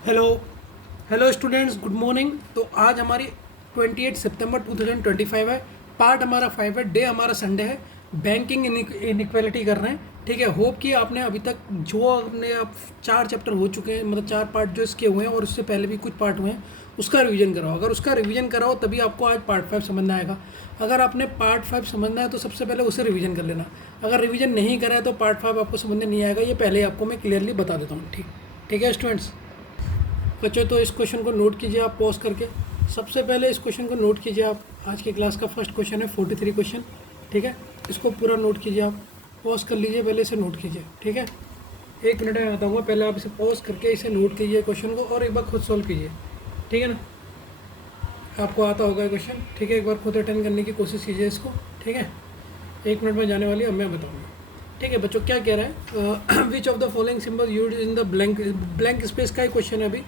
Hello hello students, good morning. तो आज हमारी 28 सितंबर 2025 है। पार्ट हमारा 5 है, डे हमारा संडे है। बैंकिंग इनइक्वालिटी कर रहे हैं। ठीक है, होप कि आपने अभी तक जो अपने आप 4 चैप्टर हो चुके हैं, मतलब 4 पार्ट जो इसके हुए हैं और उससे पहले भी कुछ पार्ट हुए हैं, उसका रिवीजन कराओ। अगर उसका रिवीजन कराओ तभी आपको आज पार्ट 5 समझना आएगा। अगर आपने पार्ट 5 समझना है तो सबसे पहले उसे रिवीजन कर लेना। अगर रिवीजन नहीं करा है तो पार्ट 5 आपको समझने नहीं आएगा। ये पहले आपको मैं क्लियरली बता देता हूँ। ठीक ठीक है स्टूडेंट्स। बच्चों, तो इस क्वेश्चन को नोट कीजिए आप पॉज करके। सबसे पहले इस क्वेश्चन को नोट कीजिए आप। आज की क्लास का फर्स्ट क्वेश्चन है 43 क्वेश्चन। ठीक है, इसको पूरा नोट कीजिए आप। पॉज कर लीजिए, पहले इसे नोट कीजिए। ठीक है, 1 मिनट में बताऊँगा, पहले आप इसे पॉज करके इसे नोट कीजिए क्वेश्चन को और एक बार खुद सॉल्व कीजिए। ठीक है ना, आपको आता होगा क्वेश्चन। ठीक है, एक बार खुद अटेंड करने की कोशिश कीजिए इसको। ठीक है, 1 मिनट में जाने वाली है, अब मैं बताऊँगा। ठीक है बच्चों, क्या कह रहा है, which of the following symbol use in the blank space का ही क्वेश्चन है अभी।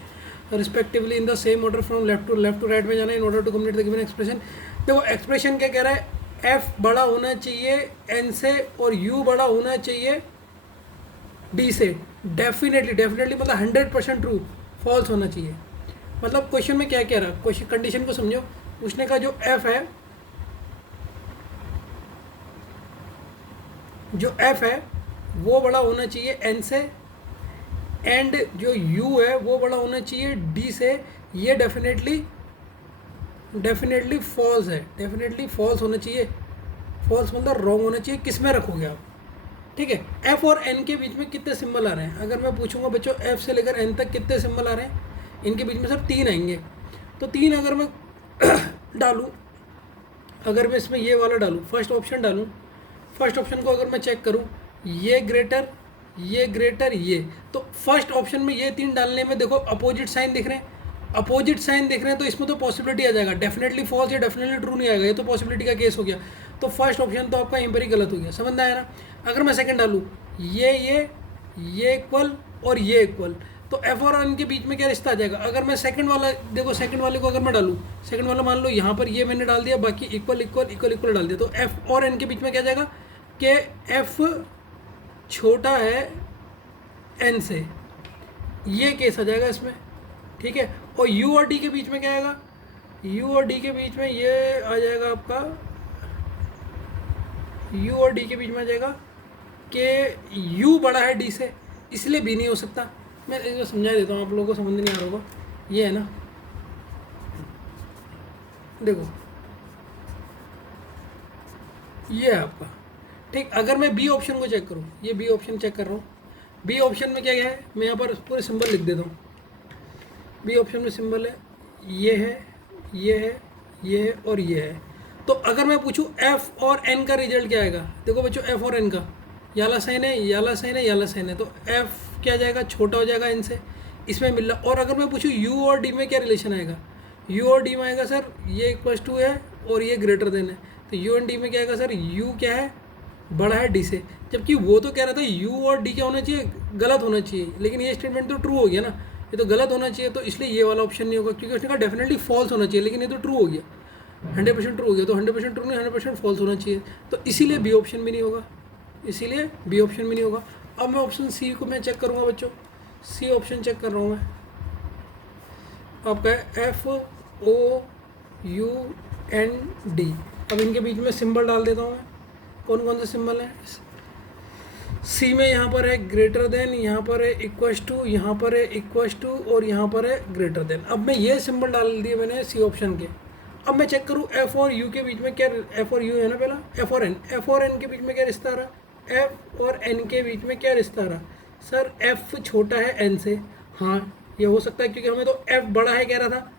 Respectively in the same order from left to right में जाना in order to complete the given expression. देखो एक्सप्रेशन क्या कह रहा है, एफ बड़ा होना चाहिए एन से और यू बड़ा होना चाहिए डी से। डेफिनेटली डेफिनेटली मतलब 100% ट्रू। फॉल्स होना चाहिए। मतलब क्वेश्चन में क्या कह रहा है, क्वेश्चन कंडीशन को समझो। उसने का जो एफ है, जो एफ है वो बड़ा होना चाहिए एन से, एंड जो यू है वो बड़ा होना चाहिए डी से। ये डेफिनेटली डेफिनेटली फॉल्स है, डेफिनेटली फॉल्स होना चाहिए। फॉल्स मतलब रॉन्ग होना चाहिए। किस में रखोगे आप? ठीक है, एफ और एन के बीच में कितने सिंबल आ रहे हैं? अगर मैं पूछूंगा बच्चों एफ से लेकर एन तक कितने सिंबल आ रहे हैं, इनके बीच में सर 3 आएंगे। तो 3 अगर मैं डालूँ, अगर मैं इसमें ये वाला डालूँ, फर्स्ट ऑप्शन डालूँ, फर्स्ट ऑप्शन को अगर मैं चेक करूँ, ये ग्रेटर, ये ग्रेटर, ये, तो फर्स्ट ऑप्शन में ये 3 डालने में देखो अपोजिट साइन दिख रहे हैं, अपोजिट साइन दिख रहे हैं, तो इसमें तो पॉसिबिलिटी आ जाएगा डेफिनेटली फॉल्स या डेफिनेटली ट्रू नहीं आएगा। ये तो पॉसिबिलिटी का केस हो गया। तो फर्स्ट ऑप्शन तो आपका यहीं पर ही गलत हो गया। समझ में आया ना? अगर मैं सेकंड डालूँ, ये इक्वल और ये इक्वल, तो एफ और एन के बीच में क्या रिश्ता आ जाएगा? अगर मैं सेकंड वाला देखो, सेकंड वाले को अगर मैं डालूँ, सेकंड वाला मान लो यहाँ पर ये मैंने डाल दिया, बाकी इक्वल इक्वल इक्वल इक्वल डाल दिया, तो एफ और एन के बीच में क्या जाएगा कि एफ छोटा है एन से, ये केस आ जाएगा इसमें। ठीक है, और यू और डी के बीच में क्या आएगा? यू और डी के बीच में ये आ जाएगा आपका, यू और डी के बीच में आ जाएगा कि यू बड़ा है डी से, इसलिए भी नहीं हो सकता। मैं इसको समझा देता हूँ, आप लोगों को समझ नहीं आ रहा होगा। ये है ना, देखो ये है आपका। ठीक, अगर मैं बी ऑप्शन को चेक करूँ, ये बी ऑप्शन चेक कर रहा हूँ, बी ऑप्शन में क्या है, मैं यहाँ पर पूरे सिंबल लिख देता हूँ। बी ऑप्शन में सिंबल है, ये है, ये है, ये है और ये है। तो अगर मैं पूछूँ एफ और एन का रिजल्ट क्या आएगा, देखो बच्चों एफ और एन का याला साइन है, याला साइन है, याला साइन है, तो एफ क्या जाएगा, छोटा हो जाएगा एन से, इसमें मिल रहा। और अगर मैं पूछूँ यू और डी में क्या रिलेशन आएगा, यू और डी में आएगा सर ये इक्वल टू है और ये ग्रेटर देन है, तो यू एंड डी में क्या आएगा सर, यू क्या है, बड़ा है डी से। जबकि वो तो कह रहा था यू और डी क्या होना चाहिए, गलत होना चाहिए, लेकिन ये स्टेटमेंट तो ट्रू हो गया ना, ये तो गलत होना चाहिए, तो इसलिए ये वाला ऑप्शन नहीं होगा, क्योंकि उसने कहा डेफिनेटली फॉल्स होना चाहिए, लेकिन ये तो ट्रू हो गया, 100% ट्रू हो गया, तो 100% ट्रू नहीं 100% फॉल्स होना चाहिए, तो इसीलिए बी ऑप्शन भी नहीं होगा, इसीलिए बी ऑप्शन भी नहीं होगा। अब मैं ऑप्शन सी को मैं चेक करूँगा बच्चों, सी ऑप्शन चेक कर रहा हूँ मैं, आपका है F O U N D. अब इनके बीच में सिंबल डाल देता हूँ मैं, कौन कौन से सिंबल हैं। सी में यहाँ पर है ग्रेटर देन, यहाँ पर है इक्वस टू, यहाँ पर है इक्वस टू और यहाँ पर है ग्रेटर देन। अब मैं ये सिंबल डाल दिए मैंने सी ऑप्शन के। अब मैं चेक करूँ एफ और यू के बीच में क्या, एफ और यू है ना पहला, एफ और एन, एफ और एन के बीच में क्या रिश्ता आ रहा, एफ और एन के बीच में क्या रिश्ता आ रहा सर, एफ छोटा है एन से। हाँ ये हो सकता है, क्योंकि हमें तो एफ बड़ा है कह रहा था।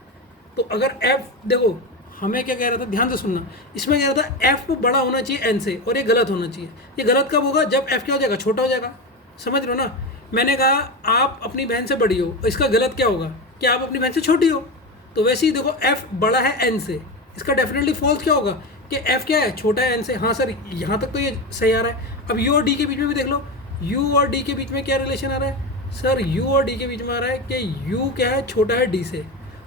तो अगर एफ देखो हमें क्या कह रहा था, ध्यान से सुनना, इसमें कह रहा था एफ बड़ा होना चाहिए एन से, और ये गलत होना चाहिए। ये गलत कब होगा, जब एफ क्या हो जाएगा, छोटा हो जाएगा। समझ रहे हो ना? मैंने कहा आप अपनी बहन से बड़ी हो, इसका गलत क्या होगा कि आप अपनी बहन से छोटी हो। तो वैसे ही देखो एफ बड़ा है एन से, इसका डेफिनेटली फॉल्स क्या होगा कि एफ क्या है, छोटा है एन से। हाँ सर यहाँ तक तो ये सही आ रहा है। अब यू और डी के बीच में भी देख लो, यू और डी के बीच में क्या रिलेशन आ रहा है सर, यू और डी के बीच में आ रहा है कि यू क्या है, छोटा है डी से,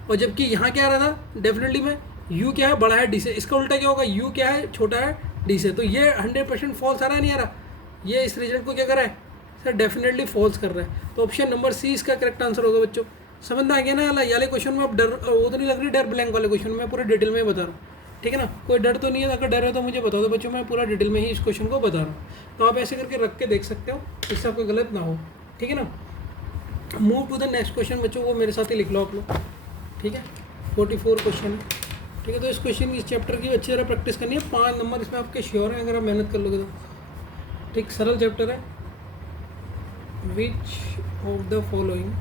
और जबकि यहाँ क्या आ रहा था डेफिनेटली में, यू क्या है, बड़ा है डी से। इसका उल्टा क्या होगा, यू क्या है, छोटा है डी से। तो ये 100% फॉल्स आ रहा है, नहीं आ रहा? ये इस रिजल्ट को क्या कर रहा है सर, डेफिनेटली फॉल्स कर रहा है। तो ऑप्शन नंबर सी इसका करेक्ट आंसर होगा बच्चों। समझ में आ गया ना? ये वाले क्वेश्चन में अब डर वो तो नहीं लग रही, डर ब्लैंक वाले क्वेश्चन में पूरे डिटेल में बता रहा हूँ, ठीक है ना? कोई डर तो नहीं है, अगर डर है तो मुझे बता दो बच्चों, मैं पूरा डिटेल में ही इस क्वेश्चन को बता रहा हूँ। तो आप ऐसे करके रख के देख सकते हो, इससे आपको गलत ना हो, ठीक है ना? Move to the next question बच्चों, वो मेरे साथ ही लिख लो आप लोग, ठीक है? 44 क्वेश्चन है, ठीक है? तो इस क्वेश्चन इस चैप्टर की अच्छी तरह प्रैक्टिस करनी है। 5 नंबर इसमें आपके श्योर हैं अगर आप मेहनत कर लोगे तो, ठीक? सरल चैप्टर है। Which of the following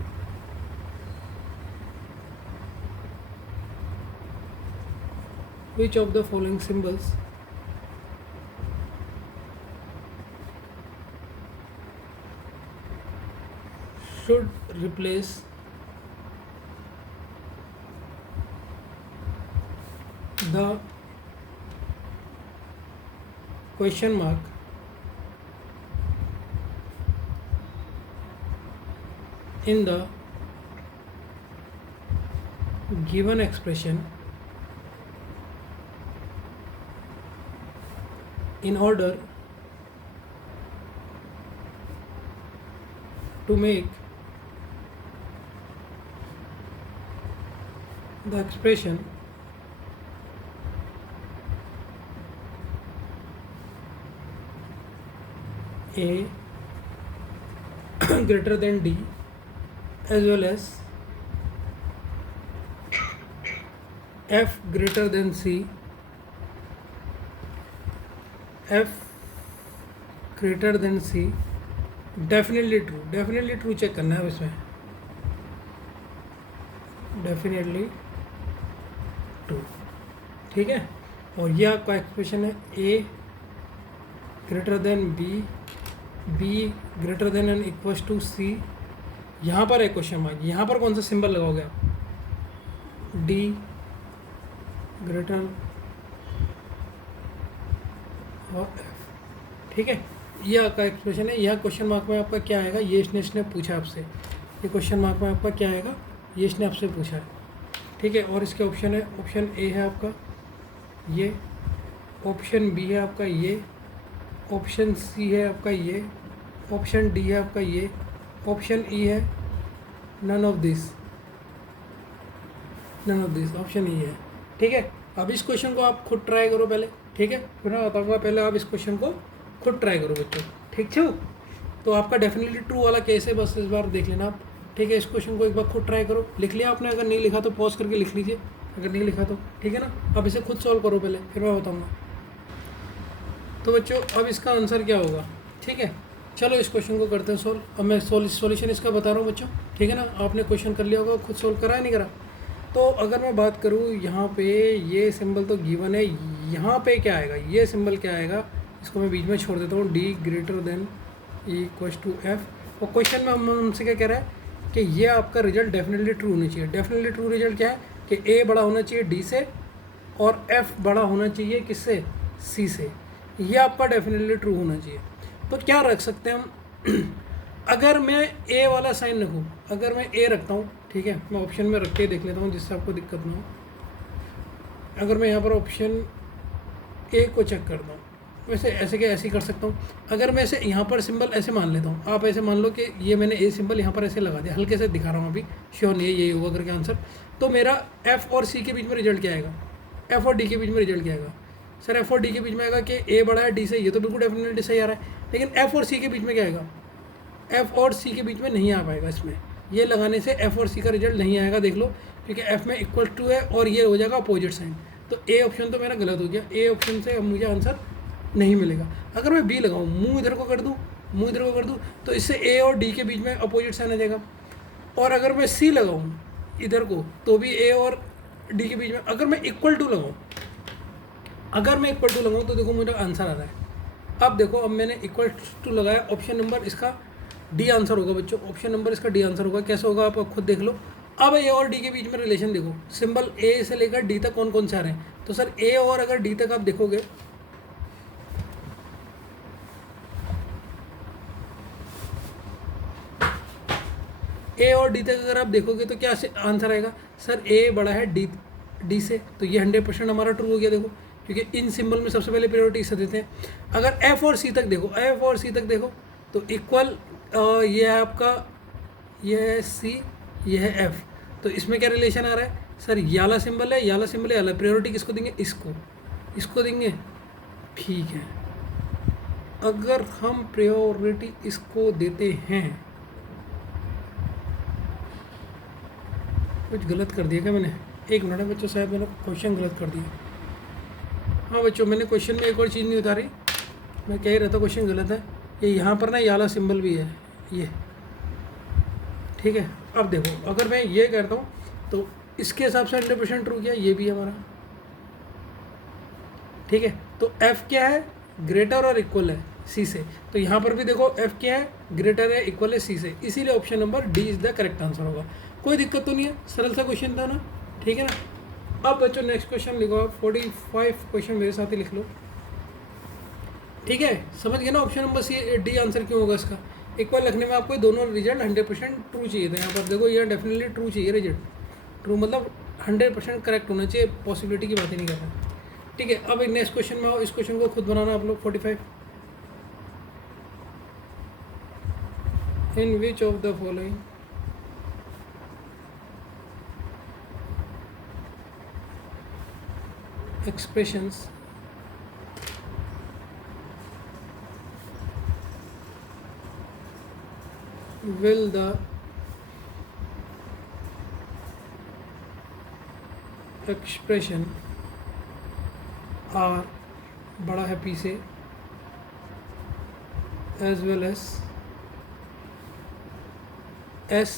which of the following symbols should replace the question mark in the given expression in order to make the expression A greater than D as well as F greater than C, F greater than C, definitely true, definitely true check करना है इसमें, definitely true, ठीक है? और ये आपका expression है a greater than b, b greater than and equals to c. यहाँ पर है क्वेश्चन मार्क, यहाँ पर कौन सा सिंबल लगाओगे आप? डी ग्रेटर और एफ, ठीक है? ये आपका एक्सप्रेशन है। यह क्वेश्चन मार्क में आपका क्या आएगा? ये इसने पूछा आपसे, ये क्वेश्चन मार्क में आपका क्या आएगा? ये इसने आपसे पूछा है, ठीक है? और इसके ऑप्शन है, ऑप्शन ए है आपका ये, ऑप्शन बी है आपका ये, ऑप्शन सी है आपका ये, ऑप्शन डी है आपका ये, ऑप्शन ई है none of this, none of this, option E है, ठीक है? अब इस क्वेश्चन को आप खुद ट्राई करो पहले, ठीक है? फिर मैं बताऊँगा, पहले आप इस क्वेश्चन को खुद ट्राई करो बच्चों, ठीक छो? तो आपका डेफिनेटली ट्रू वाला केस है, बस इस बार देख लेना आप, ठीक है? इस क्वेश्चन को एक बार खुद ट्राई करो। लिख लिया आपने? अगर नहीं लिखा तो पॉज करके लिख लीजिए, अगर नहीं लिखा तो, ठीक है ना? अब इसे खुद सॉल्व करो पहले, फिर मैं बताऊँगा। तो बच्चों अब इसका आंसर क्या होगा, ठीक है? चलो इस क्वेश्चन को करते हैं सॉल्व। अब मैं सॉल्यूशन इसका बता रहा हूँ बच्चों, ठीक है ना? आपने क्वेश्चन कर लिया होगा, खुद सॉल्व करा है नहीं करा? तो अगर मैं बात करूँ यहाँ पे, ये सिंबल तो गिवन है, यहाँ पे क्या आएगा? ये सिंबल क्या आएगा? इसको मैं बीच में छोड़ देता हूँ, D greater than equals to F. और क्वेश्चन में हमसे क्या कह रहा है कि ये आपका रिजल्ट डेफिनेटली ट्रू होना चाहिए। डेफिनेटली ट्रू रिजल्ट क्या है कि ए बड़ा होना चाहिए डी से और एफ बड़ा होना चाहिए किससे? सी से। ये आपका डेफिनेटली ट्रू होना चाहिए। तो क्या रख सकते हैं हम? अगर मैं ए वाला साइन रखूँ, अगर मैं ए रखता हूँ, ठीक है? मैं ऑप्शन में रख के देख लेता हूँ जिससे आपको दिक्कत ना हो। अगर मैं यहाँ पर ऑप्शन ए को चेक करता हूँ, वैसे ऐसे क्या ऐसे ही कर सकता हूँ। अगर मैं ऐसे यहाँ पर सिंबल ऐसे मान लेता हूँ, आप ऐसे मान लो कि ये मैंने ए सिंबल यहाँ पर ऐसे लगा दिया, हल्के से दिखा रहा हूँ, अभी श्योर नहीं है यही होगा करके आंसर। तो मेरा एफ और सी के बीच में रिजल्ट क्या आएगा? एफ और डी के बीच में रिजल्ट क्या आएगा? सर एफ और डी के बीच में आएगा कि ए बड़ा है डी से, ये तो बिल्कुल डेफिनेटली सही आ रहा है। लेकिन एफ और सी के बीच में क्या आएगा? एफ और सी के बीच में नहीं आ पाएगा इसमें, ये लगाने से एफ और सी का रिजल्ट नहीं आएगा, देख लो, क्योंकि एफ में इक्वल टू है और ये हो जाएगा अपोजिट साइन। तो ए ऑप्शन तो मेरा गलत हो गया, ए ऑप्शन से अब मुझे आंसर नहीं मिलेगा। अगर मैं बी लगाऊँ, मुँह इधर को कर दूँ, मुँह इधर को कर दूँ, तो इससे ए और डी के बीच में अपोजिट साइन आ जाएगा। और अगर मैं सी लगाऊँ इधर को, तो भी ए और डी के बीच में, अगर मैं इक्वल टू लगाऊँ, अगर मैं इक्वल टू लगाऊँ तो देखो मेरा आंसर आ रहा है। अब देखो, अब मैंने इक्वल टू लगाया, ऑप्शन नंबर इसका डी आंसर होगा बच्चों, ऑप्शन नंबर इसका डी आंसर होगा। कैसे होगा आप खुद देख लो। अब ए और डी के बीच में रिलेशन देखो, सिंबल ए से लेकर डी तक कौन कौन से आ रहे हैं? तो सर ए और अगर डी तक आप देखोगे, ए और डी तक अगर आप देखोगे तो क्या आंसर आएगा? सर ए बड़ा है डी से, तो ये 100% हमारा ट्रू हो गया। देखो, क्योंकि इन सिंबल में सबसे पहले प्रायोरिटी इसे देते हैं। अगर एफ और सी तक देखो, एफ और सी तक देखो तो इक्वल, ये है आपका, ये है सी, ये है एफ। तो इसमें क्या रिलेशन आ रहा है सर, ये वाला सिंबल है, ये वाला सिंबल है, अलग प्रायोरिटी किसको देंगे, इसको देंगे। ठीक है, अगर हम प्रायोरिटी इसको देते हैं, कुछ गलत कर दिया क्या मैंने, एक मिनट है बच्चों, शायद मैंने क्वेश्चन गलत कर दिया। हाँ बच्चों, मैंने क्वेश्चन में एक और चीज़ नहीं उतारी, मैं कह ही रहता क्वेश्चन गलत है। ये यहाँ पर ना ये वाला सिंबल भी है ये, ठीक है। अब देखो, अगर मैं ये करता हूँ तो इसके हिसाब से 100% ट्रू किया, ये भी हमारा, ठीक है। तो एफ क्या है, ग्रेटर और इक्वल है सी से, तो यहाँ पर भी देखो एफ क्या है, ग्रेटर है, इक्वल है सी से, इसीलिए option number D is the correct answer होगा। कोई दिक्कत तो नहीं है, सरल सा क्वेश्चन था ना, ठीक है ना। अब बच्चों नेक्स्ट क्वेश्चन लिखो आप, 45 क्वेश्चन मेरे साथ ही लिख लो, ठीक है। समझ गए ना option number C D answer क्यों होगा इसका। एक बार लिखने में आपको दोनों रिजल्ट 100% ट्रू चाहिए था, यहाँ पर देखो ये डेफिनेटली ट्रू चाहिए रिजल्ट, ट्रू मतलब 100% करेक्ट होना चाहिए, पॉसिबिलिटी की बात ही नहीं कर रहा, ठीक है। अब एक नेक्स्ट क्वेश्चन में आओ, इस क्वेश्चन को खुद बनाना आप लोग। 45, in which of the following expressions will the expression R बड़ा है P से as well as S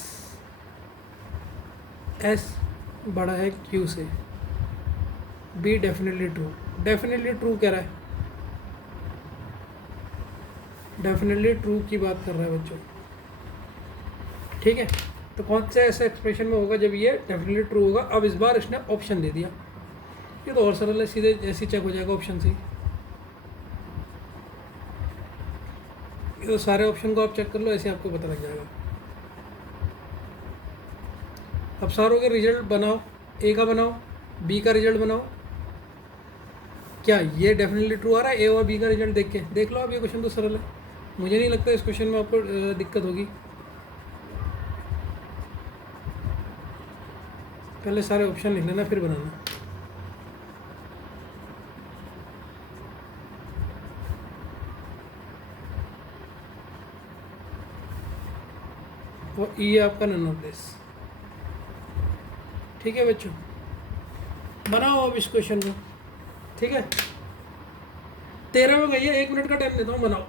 बड़ा है Q से, be definitely true. Definitely true कह रहा है, डेफिनेटली ट्रू की बात कर रहा है बच्चों, ठीक है। तो कौन से ऐसे एक्सप्रेशन में होगा जब ये डेफिनेटली ट्रू होगा। अब इस बार इसने ऑप्शन दे दिया, ये तो और सरल है, सीधे ऐसे चेक हो जाएगा ऑप्शन से। ये तो सारे ऑप्शन को आप चेक कर लो, ऐसे आपको पता लग जाएगा। अब सारों के रिजल्ट बनाओ, ए का बनाओ, बी का रिजल्ट बनाओ, क्या ये डेफिनेटली ट्रू आ रहा है, ए और बी का रिजल्ट देख लो। अब ये क्वेश्चन तो सरल है, मुझे नहीं लगता इस क्वेश्चन में आपको दिक्कत होगी। पहले सारे ऑप्शन लिख लेना फिर बनाना। और ये आपका नन ऑफ दिस, ठीक है बच्चों। बनाओ अब इस क्वेश्चन को, ठीक है। 13 में गई है, 1 मिनट का टाइम देता हूँ, बनाओ।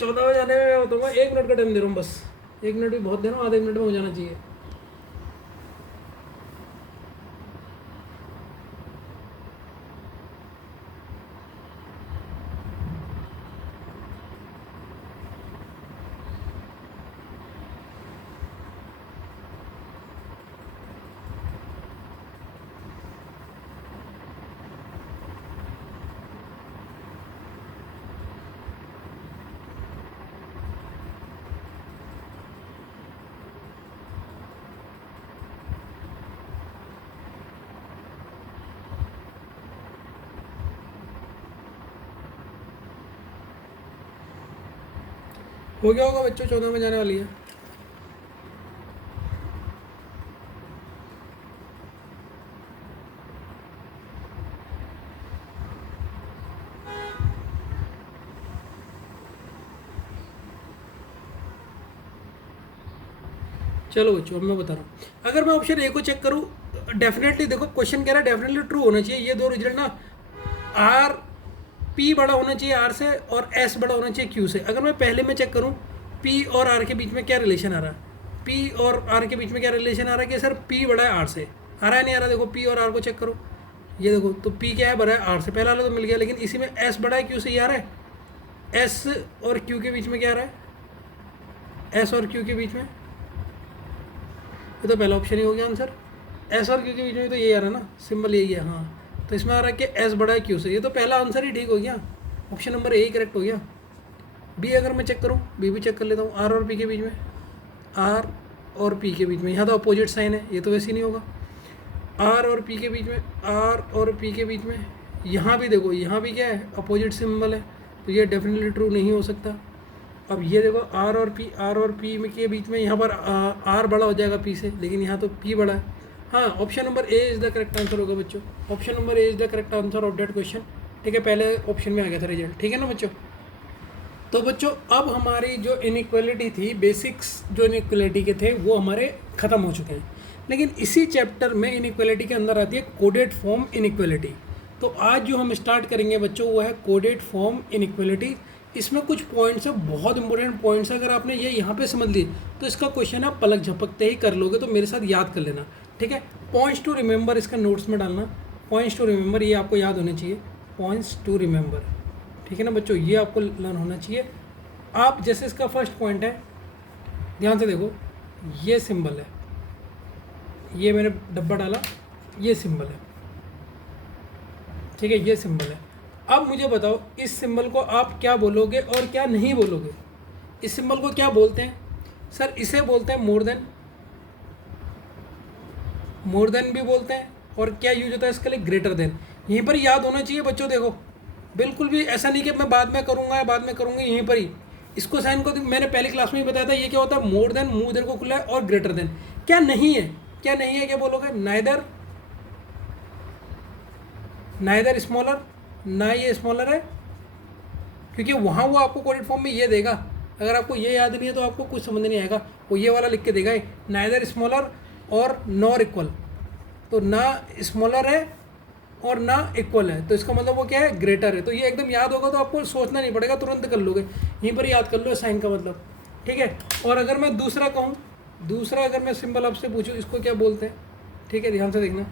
14 में जाने में मैं बताऊँगा, 1 मिनट का टाइम दे रहा हूँ बस, 1 मिनट भी बहुत दे रहा हूँ, आधे मिनट में हो जाना चाहिए। हो गया होगा बच्चों, 14 में जाने वाली है। चलो बच्चों, अब मैं बता रहा हूँ, अगर मैं ऑप्शन ए को चेक करूँ, डेफिनेटली देखो क्वेश्चन कह रहा है डेफिनेटली ट्रू होना चाहिए। ये दो रिजल्ट ना, आर पी बड़ा होना चाहिए आर से और एस बड़ा होना चाहिए क्यू से। अगर मैं पहले में चेक करूँ पी और आर के बीच में क्या रिलेशन आ रहा है, पी और आर के बीच में क्या रिलेशन आ रहा है कि सर पी बड़ा है आर से, आ रहा है नहीं आ रहा। देखो पी और आर को चेक करो, ये देखो, तो पी क्या है, बड़ा है आर से, पहला वाला तो मिल गया, लेकिन इसी में एस बड़ा है क्यू से, ये आ रहा है। एस और क्यू के बीच में क्या आ रहा है, एस और क्यू के बीच में, ये तो पहला ऑप्शन ही हो गया आंसर। एस और क्यू के बीच में तो यही आ रहा है ना, सिंबल यही है, हाँ। तो इसमें आ रहा है कि एस बड़ा है क्यू से, ये तो पहला आंसर ही ठीक हो गया, option number A he correct हो गया। बी अगर मैं चेक करूँ, बी भी चेक कर लेता हूँ, आर और पी के बीच में, आर और पी के बीच में, यहाँ तो अपोजिट साइन है, ये तो वैसे ही नहीं होगा। आर और पी के बीच में, आर और पी के बीच में, यहाँ भी देखो, यहाँ भी क्या है, अपोजिट सिंबल है, तो ये डेफिनेटली ट्रू नहीं हो सकता। अब ये देखो आर और पी में के बीच में यहाँ पर आर बड़ा हो जाएगा पी से, लेकिन यहाँ तो पी बड़ा है। हाँ, option number A is the correct answer होगा बच्चों। Option number A is the correct answer of that question. ठीक है, पहले ऑप्शन में आ गया था रिजल्ट। ठीक है ना बच्चों। तो बच्चों अब हमारी जो इनइक्वालिटी थी, बेसिक्स जो इनइक्वालिटी के थे वो हमारे ख़त्म हो चुके हैं। लेकिन इसी चैप्टर में इनइक्वालिटी के अंदर आती है कोडेड फॉर्म इनइक्वालिटी। तो आज जो हम स्टार्ट करेंगे बच्चों वो है कोडेड फॉर्म इनइक्वालिटी। इसमें कुछ पॉइंट्स है, बहुत इंपॉर्टेंट पॉइंट्स। अगर आपने ये यहाँ पे समझ लिए तो इसका क्वेश्चन आप पलक झपकते ही कर लोगे। तो मेरे साथ याद कर लेना, ठीक है। पॉइंट्स टू रिमेंबर इसका नोट्स में डालना। पॉइंट्स टू रिमेंबर ये आपको याद होने चाहिए, पॉइंट्स टू रिमेंबर। ठीक है ना बच्चों, ये आपको लर्न होना चाहिए। आप जैसे इसका फर्स्ट पॉइंट है, ध्यान से देखो, ये सिंबल है, ये मैंने डब्बा डाला, ये सिंबल है, ठीक है, ये सिंबल है। अब मुझे बताओ इस सिंबल को आप क्या बोलोगे और क्या नहीं बोलोगे। इस सिंबल को क्या बोलते हैं सर? इसे बोलते हैं मोर देन भी बोलते हैं। और क्या यूज होता है इसके लिए? Greater than. यहीं पर याद होना चाहिए बच्चों। देखो बिल्कुल भी ऐसा नहीं कि मैं बाद में करूँगा या बाद में करूँगी, यहीं पर ही इसको साइन को मैंने पहली क्लास में ही बताया था। ये क्या होता है? मोर देन, मुँह देर को खुला है, और ग्रेटर देन। क्या नहीं है? क्या नहीं है? क्या बोलोगे? नाइदर स्मॉलर, ना ये स्मॉलर है, क्योंकि वहाँ वो आपको कोडेड फॉर्म में ये देगा। अगर आपको ये याद नहीं है तो आपको कुछ समझ नहीं आएगा। वो ये वाला लिख के देगा, नाइदर स्मॉलर और नॉर इक्वल। तो ना स्मॉलर है और ना इक्वल है, तो इसका मतलब वो क्या है? ग्रेटर है। तो ये एकदम याद होगा तो आपको सोचना नहीं पड़ेगा, तुरंत कर लोगे, यहीं पर याद कर लो साइन का मतलब। ठीक है। और अगर मैं दूसरा कहूँ, दूसरा अगर मैं सिंबल आपसे पूछूँ इसको क्या बोलते हैं, ठीक है, ध्यान से देखना।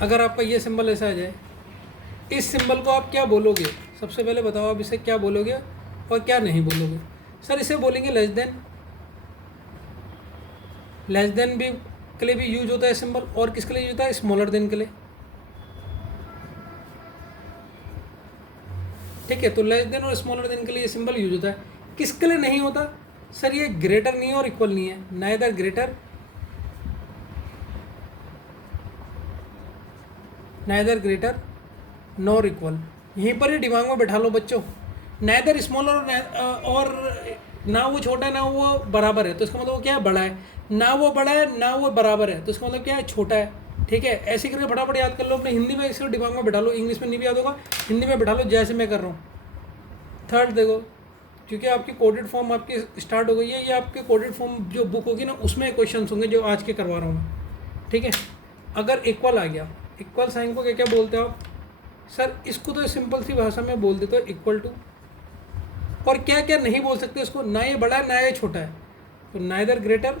अगर आपका ये सिंबल ऐसा आ जाए, इस सिंबल को आप क्या बोलोगे? सबसे पहले बताओ आप इसे क्या बोलोगे और क्या नहीं बोलोगे। सर इसे बोलेंगे लेस देन। लेस देन भी के लिए भी यूज होता है सिंबल, और किसके लिए यूज होता है? स्मॉलर देन के लिए। ठीक है, तो लेस देन और स्मॉलर देन के लिए सिंबल यूज होता है। किसके लिए नहीं होता? सर ये ग्रेटर नहीं है और इक्वल नहीं है, नाइदर ग्रेटर नॉर इक्वल। यहीं पर ही दिमाग में बैठा लो बच्चों। नाइदर स्मॉलर और ना वो छोटा है ना वो बराबर है, तो इसका मतलब वो क्या है? बड़ा है। ना वो बड़ा है ना वो बराबर है, तो इसका मतलब क्या है? छोटा है। ठीक है, ऐसे करके फटाफट याद कर लो अपने हिंदी में, इसको दिमाग में बैठा लो। इंग्लिश में नहीं भी याद होगा, हिंदी में बैठा लो जैसे मैं कर रहा हूँ। थर्ड देखो, क्योंकि आपकी कोडेड फॉर्म आपकी स्टार्ट हो गई है, ये आपके कोडेड फॉर्म जो बुक होगी ना उसमें क्वेश्चन होंगे जो आज के करवा रहा हूँ मैं। ठीक है, अगर इक्वल आ गया, इक्वल साइन को क्या क्या बोलते हो आप? सर इसको तो सिंपल सी भाषा में बोल देते हो इक्वल टू। और क्या क्या नहीं बोल सकते इसको? ना ये बड़ा है ना ये छोटा है, तो नाइदर ग्रेटर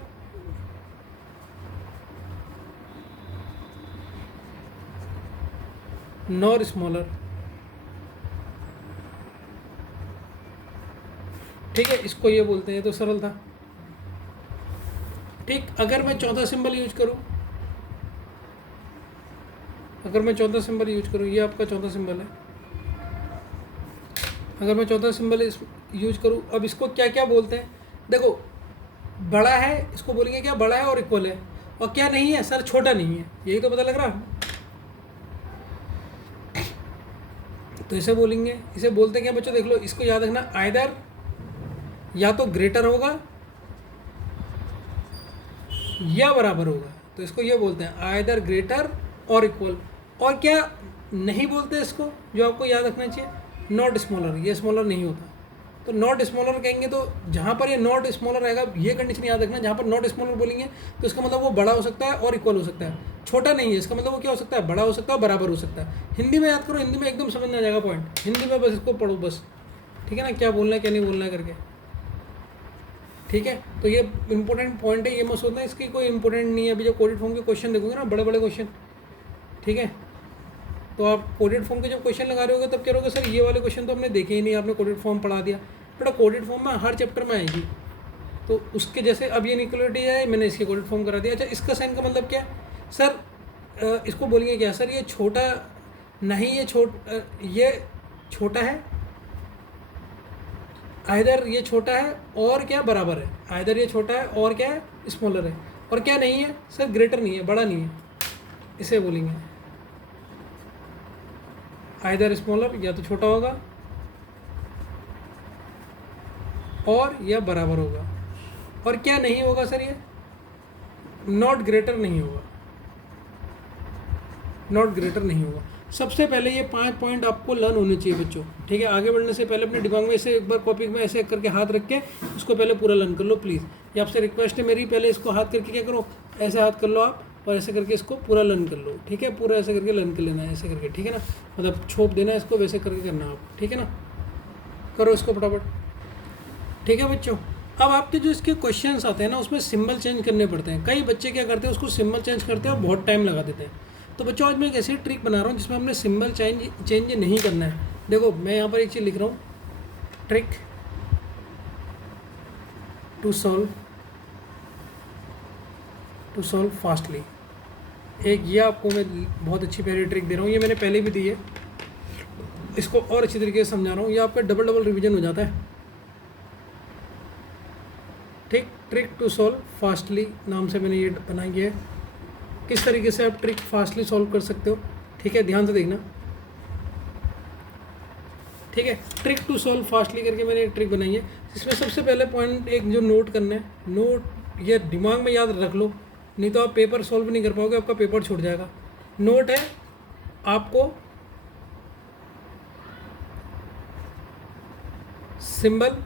नॉर स्मॉलर। ठीक है, इसको ये बोलते हैं, तो सरल था। ठीक, अगर मैं चौथा सिंबल यूज करूं, ये आपका चौथा सिंबल है। अगर मैं चौथा सिंबल यूज करूं, अब इसको क्या क्या बोलते हैं? देखो बड़ा है, इसको बोलेंगे क्या? बड़ा है और इक्वल है। और क्या नहीं है? सर छोटा नहीं है, यही तो पता लग रहा। तो इसे बोलेंगे, इसे बोलते हैं क्या बच्चों? देख लो, इसको याद रखना, आइदर या तो ग्रेटर होगा या बराबर होगा, तो इसको ये बोलते हैं आइदर ग्रेटर और इक्वल। और क्या नहीं बोलते इसको, जो आपको याद रखना चाहिए? Not smaller. ये स्मॉलर नहीं होता, तो नॉट स्मॉलर कहेंगे तो जहाँ पर ये नॉट स्मॉलर रहेगा, ये कंडीशन याद रखना, जहाँ पर नॉट स्मॉलर बोलेंगे तो इसका मतलब वो बड़ा हो सकता है और इक्वल हो सकता है। छोटा नहीं है, इसका मतलब वो क्या हो सकता है? बड़ा हो सकता है, बराबर हो सकता है। हिंदी में याद करो, हिंदी में एकदम समझ में आ जाएगा पॉइंट। हिंदी में बस इसको पढ़ो बस, ठीक है ना, क्या बोलना है क्या नहीं बोलना है करके। ठीक है, तो ये इंपॉर्टेंट पॉइंट है, ये मत सोचना इसकी कोई इंपॉर्टेंट नहीं है। अभी जो कोडेड फॉर्म के क्वेश्चन देखोगे ना, बड़े बड़े क्वेश्चन, ठीक है, तो आप कोडेड फॉर्म के जब क्वेश्चन लगा रहे होगे तब कह रहोगे सर ये वाले क्वेश्चन तो हमने देखे ही नहीं, आपने कोडेड फॉर्म पढ़ा दिया। बेटा कोडेड फॉर्म में हर चैप्टर में आएगी, तो उसके जैसे अब ये इनइक्वालिटी है, मैंने इसके कोडेड फॉर्म करा दिया। अच्छा, इसका साइन का मतलब क्या है? सर इसको बोलेंगे क्या? सर ये छोटा नहीं, ये छोटा है, आइदर ये छोटा है और क्या बराबर है, आइदर ये छोटा है और क्या है? स्मॉलर है। और क्या नहीं है? सर ग्रेटर नहीं है, बड़ा नहीं है, इसे बोलेंगे आइदर स्मॉलर, या तो छोटा होगा और या बराबर होगा। और क्या नहीं होगा सर, ये नॉट ग्रेटर नहीं होगा, नॉट ग्रेटर नहीं होगा। सबसे पहले ये 5 पॉइंट आपको लर्न होने चाहिए बच्चों, ठीक है। आगे बढ़ने से पहले अपने दिमाग में ऐसे एक बार कॉपी में ऐसे करके हाथ रख के इसको पहले पूरा लर्न कर लो प्लीज़। ये आपसे रिक्वेस्ट है मेरी, पहले इसको हाथ करके क्या करो, ऐसे हाथ कर लो आप, और ऐसे करके इसको पूरा लर्न कर लो, ठीक है। पूरा ऐसे करके लर्न कर लेना है, ऐसे करके, ठीक है ना। मतलब छोप देना है इसको, वैसे करके करना आप, ठीक है ना। करो इसको फटाफट, ठीक है बच्चों। अब आपके जो इसके क्वेश्चंस आते हैं ना, उसमें सिंबल चेंज करने पड़ते हैं। कई बच्चे क्या करते हैं, उसको सिंबल चेंज करते हैं और बहुत टाइम लगा देते हैं। तो बच्चों आज मैं एक ऐसी ट्रिक बना रहा हूँ जिसमें हमने सिंबल चेंज नहीं करना है। देखो मैं यहाँ पर एक चीज़ लिख रहा हूँ, ट्रिक टू सॉल्व फास्टली। एक ये आपको मैं बहुत अच्छी पहली ट्रिक दे रहा हूँ, ये मैंने पहले भी दी है, इसको और अच्छी तरीके से समझा रहा हूँ। ये आपका डबल रिवीजन हो जाता है, ठीक। ट्रिक टू सॉल्व फास्टली नाम से मैंने ये बनाई है। किस तरीके से आप ट्रिक फास्टली सॉल्व कर सकते हो, ठीक है, ध्यान से देखना, ठीक है। ट्रिक टू सॉल्व फास्टली करके मैंने एक ट्रिक बनाई है, जिसमें सबसे पहले पॉइंट एक जो नोट करना है, नोट ये दिमाग में याद रख लो, नहीं तो आप पेपर सॉल्व नहीं कर पाओगे, आपका पेपर छूट जाएगा। नोट है आपको सिंबल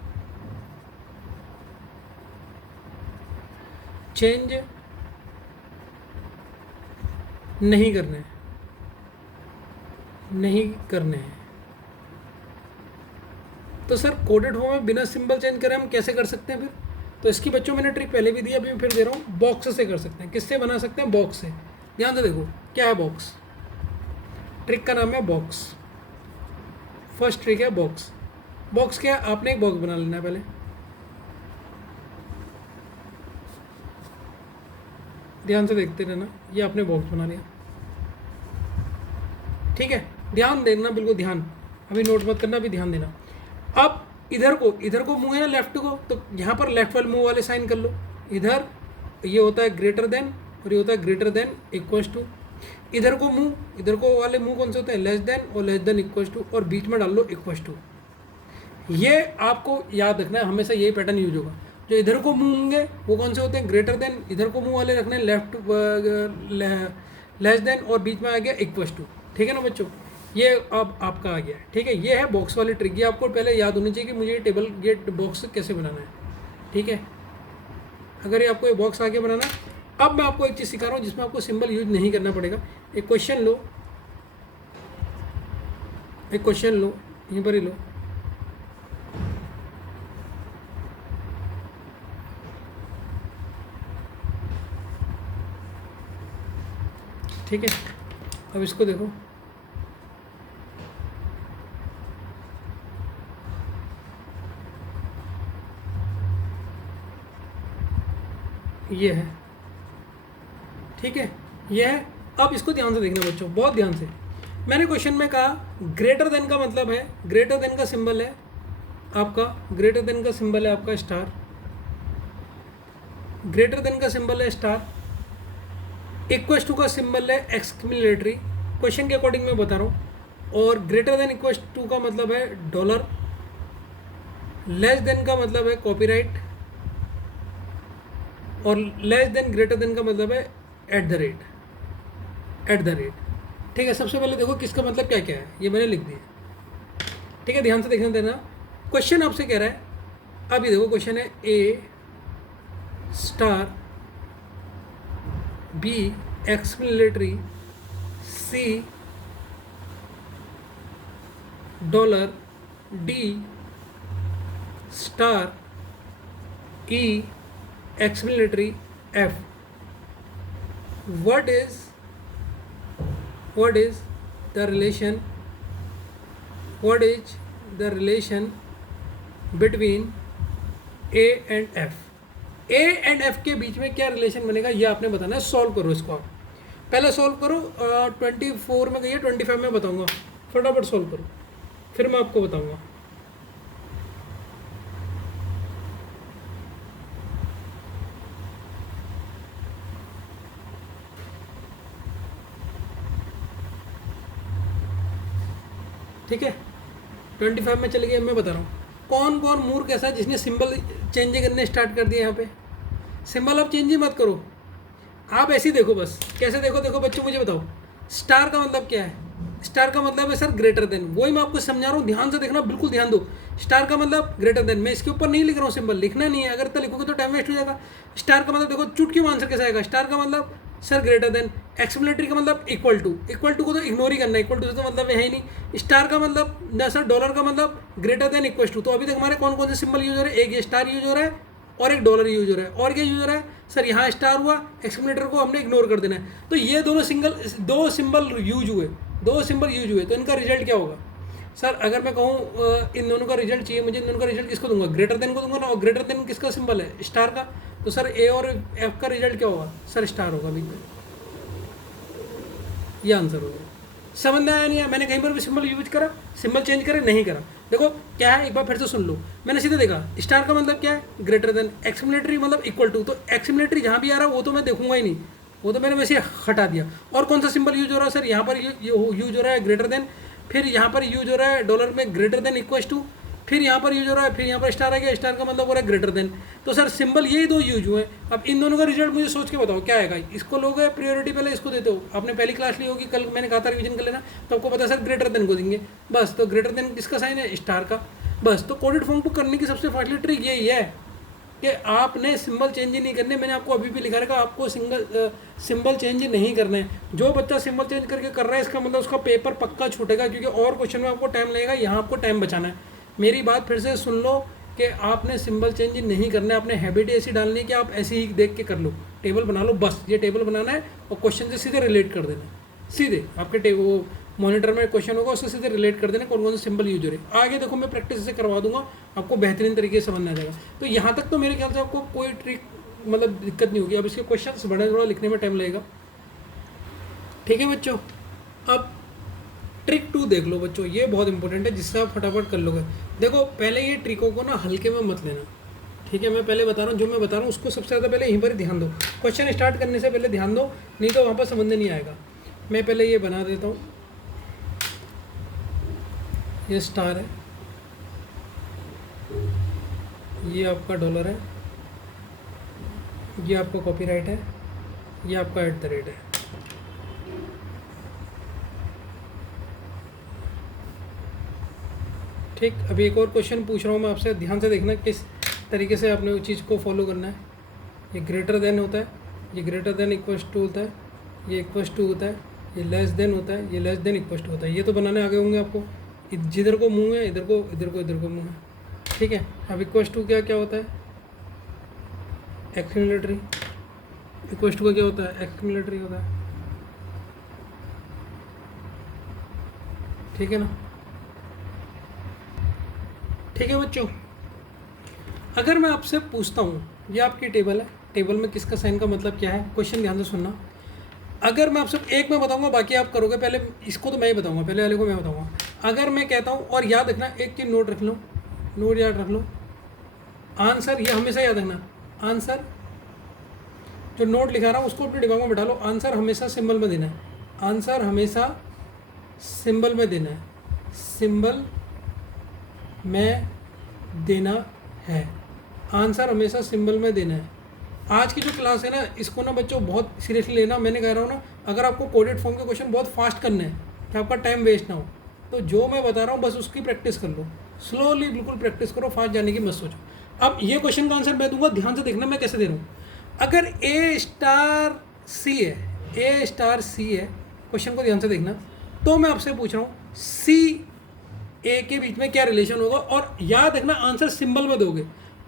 चेंज नहीं करने हैं। तो सर कोडेड फॉर्म में बिना सिंबल चेंज करे हम कैसे कर सकते हैं फिर? तो इसकी बच्चों मैंने ट्रिक पहले भी दी, अभी मैं फिर दे रहा हूँ। बॉक्स से कर सकते हैं। किससे बना सकते हैं? बॉक्स से। ध्यान से देखो क्या है बॉक्स, ट्रिक का नाम है बॉक्स। फर्स्ट ट्रिक है बॉक्स। बॉक्स क्या है? आपने एक बॉक्स बना लेना है पहले, ध्यान से देखते रहना। ये आपने बॉक्स बना लिया, ठीक है। ध्यान देना, बिल्कुल ध्यान, अभी नोट मत करना, अभी ध्यान देना। अब इधर को मुंह है ना लेफ्ट को, तो यहाँ पर लेफ्ट वाले मुंह वाले साइन कर लो। इधर ये होता है ग्रेटर देन और ये होता है ग्रेटर देन इक्वल्स टू। इधर को मुंह, इधर को वाले मुंह कौन से होते हैं? लेस देन और लेस देन इक्वल्स टू, और बीच में डाल लो इक्वल्स टू। ये आपको याद रखना है, हमेशा यही पैटर्न यूज होगा। जो इधर को मुंह होंगे वो कौन से होते हैं? Greater than. इधर को मुंह वाले रखने हैं लेफ्ट लेस देन, और बीच में आ गया इक्वल्स टू, ठीक है ना बच्चों। ये अब आपका आ गया, ठीक है। ये है बॉक्स वाली ट्रिक। ये आपको पहले याद होनी चाहिए कि मुझे ये टेबल ये बॉक्स कैसे बनाना है, ठीक है। अगर ये आपको ये बॉक्स आगे बनाना है, अब मैं आपको एक चीज़ सिखा रहा हूँ जिसमें आपको सिंबल यूज नहीं करना पड़ेगा। एक क्वेश्चन लो, यहीं पर ही लो, ठीक है। अब इसको देखो, ये है, ठीक है, ये है। अब इसको ध्यान से देखना बच्चों, बहुत ध्यान से। मैंने क्वेश्चन में कहा ग्रेटर देन का मतलब है, ग्रेटर देन का सिंबल है आपका, ग्रेटर देन का सिंबल है आपका स्टार, ग्रेटर देन का सिंबल है स्टार, इक्वल्स टू का सिंबल है एक्सक्लेमेटरी, क्वेश्चन के अकॉर्डिंग मैं बता रहा हूँ। और ग्रेटर देन इक्वल्स टू का मतलब है डॉलर, लेस देन का मतलब है कॉपीराइट, और लेस देन ग्रेटर देन का मतलब है एट द रेट, ठीक है। सबसे पहले देखो किसका मतलब क्या क्या है, ये मैंने लिख दिया, ठीक है। ध्यान से देखना देना। क्वेश्चन आपसे कह रहा है, अभी देखो क्वेश्चन है a star, b exclamatory, c dollar, d star, e exclamatory, f. what is the relation between A and F? A and F के बीच में क्या रिलेशन बनेगा ये आपने बताना है। सॉल्व करो इसको, आप पहले सॉल्व करो। 24 में कहिए, 25 में बताऊंगा, फटाफट सॉल्व करो, फिर मैं आपको बताऊंगा। ठीक है, 25 में चले गए। मैं बता रहा हूँ कौन कौन मूर्ख ऐसा है जिसने सिंबल चेंज करने स्टार्ट कर दिया। यहाँ पे सिंबल आप चेंज ही मत करो, आप ऐसे ही देखो बस। कैसे देखो, देखो बच्चों मुझे बताओ, स्टार का मतलब क्या है? स्टार का मतलब है सर ग्रेटर देन, वही मैं आपको समझा रहा हूँ, ध्यान से देखना, बिल्कुल ध्यान दो। स्टार का मतलब ग्रेटर देन, मैं इसके ऊपर नहीं लिख रहा हूँ सिंबल, लिखना नहीं है, अगर तो लिखोगे तो टाइम वेस्ट हो जाएगा। स्टार का मतलब देखो चुटकी में आंसर कैसा आएगा। स्टार का मतलब सर ग्रेटर देन, एक्सक्लेमेटरी का मतलब इक्वल टू, इक्वल टू को तो इग्नोर ही करना है, इक्वल टू से तो मतलब है ही नहीं। स्टार का मतलब ना सर, डॉलर का मतलब ग्रेटर देन इक्वल टू। तो अभी तक हमारे कौन कौन से सिंबल यूज हो रहे हैं? एक ये स्टार यूज हो रहा है और एक डॉलर यूज हो रहा है, और क्या यूज हो रहा है सर? यहाँ स्टार हुआ, एक्सक्लेमेटर को हमने इग्नोर कर देना है। तो ये दोनों दो सिंबल यूज हुए, दो सिंबल यूज हुए, तो इनका रिजल्ट क्या होगा सर? अगर मैं कहूँ इन दोनों का रिजल्ट चाहिए मुझे, इन दोनों का रिजल्ट किसको दूंगा? ग्रेटर देन को दूंगा ना, और ग्रेटर देन किसका सिंबल है? स्टार का। तो सर ए और एफ का रिजल्ट क्या होगा सर? स्टार होगा। अभी ये आंसर होगा। समझ में आया नहीं है? मैंने कहीं पर भी सिंबल यूज करा, सिंबल चेंज करे नहीं करा। देखो क्या है, एक बार फिर से सुन लो। मैंने सीधे देखा स्टार का मतलब क्या है? Greater then. एक्सक्लेमेटरी मतलब इक्वल टू, तो एक्सक्लेमेटरी जहाँ भी आ रहा है वो तो मैं देखूंगा ही नहीं, वो तो मैंने वैसे हटा दिया। और कौन सा सिंबल यूज हो रहा है सर? यहाँ पर यूज हो रहा है ग्रेटर देन, फिर यहाँ पर यूज हो रहा है डॉलर में ग्रेटर देन इक्वल टू, फिर यहाँ पर यूज हो रहा है, फिर यहाँ पर स्टार आ गया, स्टार का मतलब हो रहा है ग्रेटर देन। तो सर सिंबल यही दो यूज हुए हैं। अब इन दोनों का रिजल्ट मुझे सोच के बताओ क्या आएगा। इसको लोगे प्रियोरिटी पहले इसको देते हो, आपने पहली क्लास ली होगी, कल मैंने कहा था रिवीजन कर लेना, तो आपको पता है सर ग्रेटर देन को देंगे बस। तो ग्रेटर देन किसका साइन है? स्टार का। बस तो कोडेड फॉर्म को करने की सबसे फास्टली ट्रिक यही है कि आपने सिंबल चेंज ही नहीं करने। मैंने आपको अभी भी लिखा रखा, आपको सिंबल चेंज ही नहीं करने। जो बच्चा सिंबल चेंज करके कर रहा है इसका मतलब उसका पेपर पक्का छूटेगा, क्योंकि और क्वेश्चन में आपको टाइम लगेगा, यहाँ आपको टाइम बचाना है। मेरी बात फिर से सुन लो कि आपने सिंबल चेंज नहीं करना है, आपने हैबिट ऐसी डालनी है कि आप ऐसे ही देख के कर लो। टेबल बना लो, बस ये टेबल बनाना है और क्वेश्चन से सीधे रिलेट कर देना है। सीधे आपके वो मॉनिटर में क्वेश्चन होगा, उससे सीधे रिलेट कर देना कौन कौन से सिंबल यूज हो रहे हैं। आगे देखो मैं प्रैक्टिस से करवा दूंगा, आपको बेहतरीन तरीके से समझ में आ जाएगा। तो यहाँ तक तो मेरे ख्याल से आपको कोई ट्रिक मतलब दिक्कत नहीं होगी। अब इसके क्वेश्चन बड़े, थोड़ा लिखने में टाइम लगेगा। ठीक है बच्चों, अब ट्रिक 2 देख लो बच्चों, ये बहुत इंपॉर्टेंट है जिससे आप फटाफट कर लोगे। देखो पहले ये ट्रिकों को ना हल्के में मत लेना, ठीक है? मैं पहले बता रहा हूँ, जो मैं बता रहा हूँ उसको सबसे ज़्यादा पहले यहीं पर ही ध्यान दो। क्वेश्चन स्टार्ट करने से पहले ध्यान दो, नहीं तो वहाँ पर समझ में नहीं आएगा। मैं पहले ये बना देता हूँ, ये स्टार है, ये आपका डॉलर है, ये आपका कॉपीराइट है, ये आपका @ है। ठीक, अभी एक और क्वेश्चन पूछ रहा हूँ मैं आपसे, ध्यान से देखना किस तरीके से आपने उस चीज़ को फॉलो करना है। ये ग्रेटर देन होता है, ये ग्रेटर देन इक्वल्स टू होता है, ये इक्वल्स टू होता है, ये लेस देन होता है, ये लेस देन इक्वल्स टू होता है। ये तो बनाने आगे होंगे आपको, जिधर को मुंह है इधर को, इधर को, इधर को मुंह है। ठीक है, अब इक्वल्स टू क्या क्या होता है? एक्सक्लेमेटरी। इक्वल्स टू का क्या होता है? एक्सक्लेमेटरी होता है। ठीक है ना? ठीक है बच्चों, अगर मैं आपसे पूछता हूँ, ये आपकी टेबल है, टेबल में किसका साइन का मतलब क्या है? क्वेश्चन ध्यान से सुनना। अगर मैं आपसे एक मैं बताऊंगा, बाकी आप करोगे, पहले इसको तो मैं ही बताऊंगा, पहले वाले को मैं बताऊंगा। अगर मैं कहता हूँ, और याद रखना, एक चीज़ नोट रख लो, नोट याद रख लो, आंसर ये हमेशा याद रखना, आंसर जो नोट लिखा रहा हूँ उसको अपने दिमाग में बैठा लो। आंसर हमेशा सिंबल में देना है, आंसर हमेशा सिंबल में देना है, सिंबल में देना है, आंसर हमेशा सिंबल में देना है। आज की जो क्लास है ना, इसको ना बच्चों बहुत सीरियसली लेना। मैंने कह रहा हूँ ना, अगर आपको कोडेड फॉर्म के क्वेश्चन बहुत फास्ट करने हैं कि आपका टाइम वेस्ट ना हो, तो जो मैं बता रहा हूँ बस उसकी प्रैक्टिस कर लो, स्लोली बिल्कुल प्रैक्टिस करो, फास्ट जाने की मत सोचो। अब ये क्वेश्चन का आंसर मैं दूंगा, ध्यान से देखना मैं कैसे दे रहा हूँ। अगर A♯C है, A♯C है, क्वेश्चन को ध्यान से देखना, तो मैं आपसे पूछ रहा हूँ C A के बीच में क्या रिलेशन होगा, और याद रखना आंसर सिंबल में दोगे,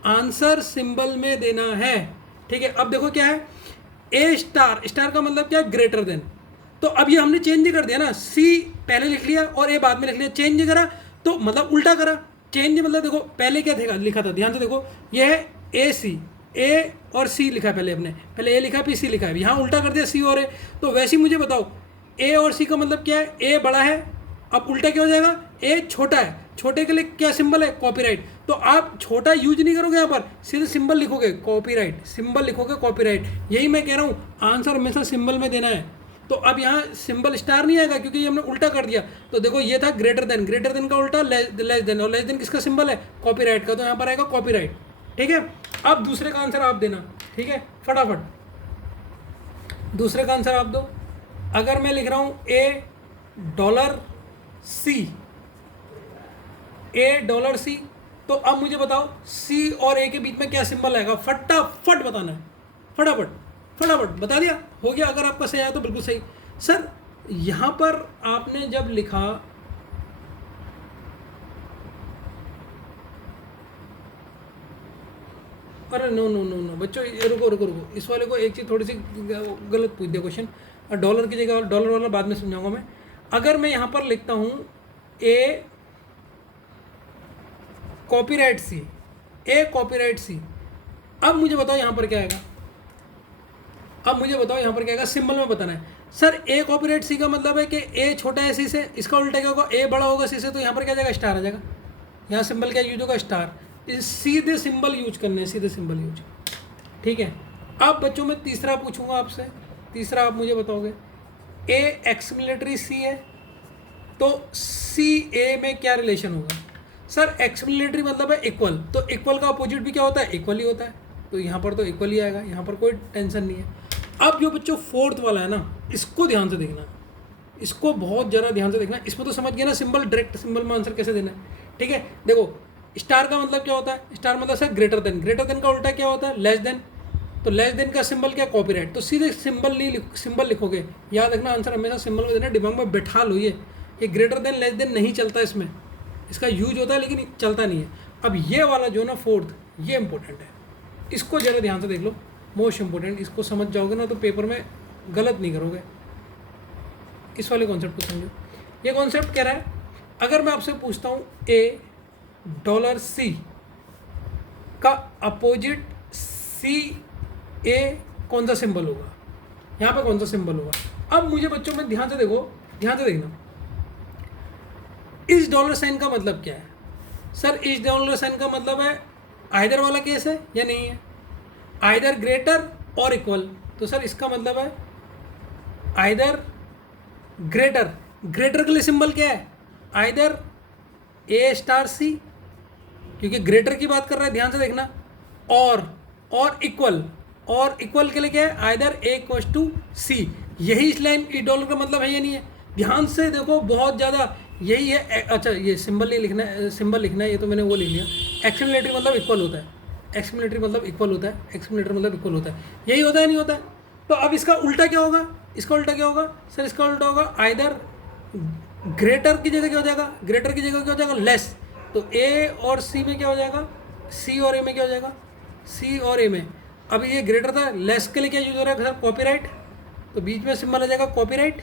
आंसर सिंबल में देना है। ठीक है, अब देखो क्या है, A♯, का मतलब क्या है? Greater then. तो अब ये हमने चेंज कर दिया ना, C पहले लिख लिया और A बाद में लिख लिया, चेंज करा तो मतलब उल्टा करा। चेंज मतलब देखो पहले क्या था, लिखा था, ध्यान से देखो, ये है AC, A और C लिखा पहले, अपने पहले A लिखा फिर C लिखा है, यहाँ उल्टा कर दिया C और A। तो वैसे ही मुझे बताओ A और C का मतलब क्या है? A बड़ा है, अब उल्टा क्या हो जाएगा? A छोटा है, छोटे के लिए क्या सिंबल है? कॉपीराइट। तो आप छोटा यूज नहीं करोगे, यहाँ पर सीधे सिंबल लिखोगे, कॉपीराइट, सिंबल लिखोगे, कॉपीराइट। यही मैं कह रहा हूँ, आंसर हमेशा सिंबल में देना है। तो अब यहाँ सिंबल स्टार नहीं आएगा क्योंकि ये हमने उल्टा कर दिया। तो देखो ये था ग्रेटर देन का उल्टा लेस देन, और लेस देन किसका सिंबल है, कॉपीराइट का, तो यहाँ पर आएगा कॉपीराइट। ठीक है, अब दूसरे का आंसर आप देना। ठीक है, फटाफट दूसरे का आंसर आप दो। अगर मैं लिख रहा हूँ $C, तो अब मुझे बताओ C और A के बीच में क्या सिंबल आएगा, फटाफट बताना है, फटाफट बता दिया, हो गया। अगर आपका सही आया तो बिल्कुल सही। सर यहाँ पर आपने जब लिखा अरे नो बच्चों, रुको, इस वाले को एक चीज़ थोड़ी सी गलत पूछ दिया क्वेश्चन, और डॉलर की जगह डॉलर वाला बाद में समझाऊंगा मैं। अगर मैं यहाँ पर लिखता हूँ ए कॉपीराइट सी, अब मुझे बताओ यहाँ पर क्या आएगा, सिंबल में बताना है। सर ए कॉपीराइट सी का मतलब है कि ए छोटा है सी से, इसका उल्टा क्या होगा, ए बड़ा होगा सी से, तो यहाँ पर क्या जाएगा, स्टार आ जाएगा। यहाँ सिंबल क्या यूज होगा, स्टार। सीधे सिंबल यूज करने हैं, सीधे सिंबल यूज। ठीक है, अब बच्चों मैं तीसरा पूछूंगा आपसे, तीसरा आप मुझे बताओगे। ए एक्समिलेटरी सी है तो सी ए में क्या रिलेशन होगा। सर एक्समिलेटरी मतलब है इक्वल, तो इक्वल का अपोजिट भी क्या होता है, इक्वल ही होता है, तो यहाँ पर तो इक्वल ही आएगा, यहाँ पर कोई टेंशन नहीं है। अब जो बच्चों फोर्थ वाला है ना, इसको ध्यान से देखना, इसको बहुत ज़रा ध्यान से देखना। इसमें तो समझ गया ना सिंबल, डायरेक्ट सिंबल में आंसर कैसे देना है। ठीक है, देखो स्टार का मतलब क्या होता है, स्टार मतलब सर ग्रेटर देन का उल्टा क्या होता है, लेस देन, तो लेस देन का सिंबल क्या, कॉपीराइट। तो सीधे सिंबल लिखोगे, याद रखना आंसर हमेशा सिंबल में देना, दिमाग में बैठा लो ये ग्रेटर देन लेस देन नहीं चलता, इसमें इसका यूज होता है लेकिन चलता नहीं है। अब ये वाला जो ना फोर्थ, ये इंपॉर्टेंट है, इसको ज़रा ध्यान से देख लो, मोस्ट इंपॉर्टेंट। इसको समझ जाओगे ना तो पेपर में गलत नहीं करोगे। इस वाले कॉन्सेप्ट को समझो। ये कॉन्सेप्ट कह रहा है, अगर मैं आपसे पूछता हूँ $C का अपोजिट CA कौन सा सिंबल होगा, यहाँ पे कौन सा सिंबल होगा। अब मुझे बच्चों में ध्यान से देखना, इस डॉलर साइन का मतलब क्या है। सर इस डॉलर साइन का मतलब है आइदर वाला केस है या नहीं है, आइदर ग्रेटर और इक्वल। तो सर इसका मतलब है आइदर ग्रेटर के लिए सिंबल क्या है, आइदर A*C, क्योंकि ग्रेटर की बात कर रहा है, ध्यान से देखना, और इक्वल के लिए क्या है, आइदर A=C। यही इस लाइन इस डॉलर का मतलब है, ये नहीं है। ध्यान से देखो, बहुत ज़्यादा यही है। अच्छा ये सिंबल नहीं लिखना है, सिंबल लिखना है, ये तो मैंने वो लिख लिया। एक्समिलेटरी मतलब इक्वल होता है, एक्समिलेटरी मतलब इक्वल होता है, यही होता है नहीं होता है। तो अब इसका उल्टा क्या होगा, सर इसका उल्टा होगा आइदर ग्रेटर की जगह क्या हो जाएगा, लेस। तो ए और सी में क्या हो जाएगा, सी और ए में अब ये ग्रेटर था, लेस के लिए क्या यूज हो रहा है सर, कॉपीराइट। तो बीच में सिंबल आ जाएगा कॉपीराइट,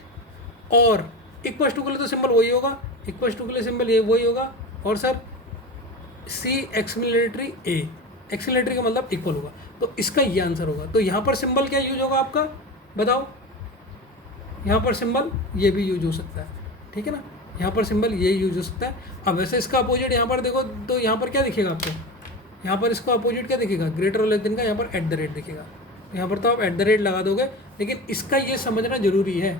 और इक्वल टू के लिए तो सिंबल वही होगा, इक्वल टू के लिए सिंबल ये वही होगा, और सर सी एक्समिलेटरी ए, एक्समिलेटरी का मतलब इक्वल होगा, तो इसका ये आंसर होगा। तो यहाँ पर सिंबल क्या यूज होगा आपका, बताओ। यहाँ पर सिंबल ये भी यूज हो सकता है, ठीक है ना, यहाँ पर सिंबल ये यूज हो सकता है। अब वैसे इसका अपोजिट यहाँ पर देखो, तो यहाँ पर क्या दिखेगा आपको, यहाँ पर इसका अपोजिट क्या दिखेगा, ग्रेटर और लेस देन का, यहाँ पर @ दिखेगा। यहाँ पर तो आप @ लगा दोगे, लेकिन इसका ये समझना जरूरी है।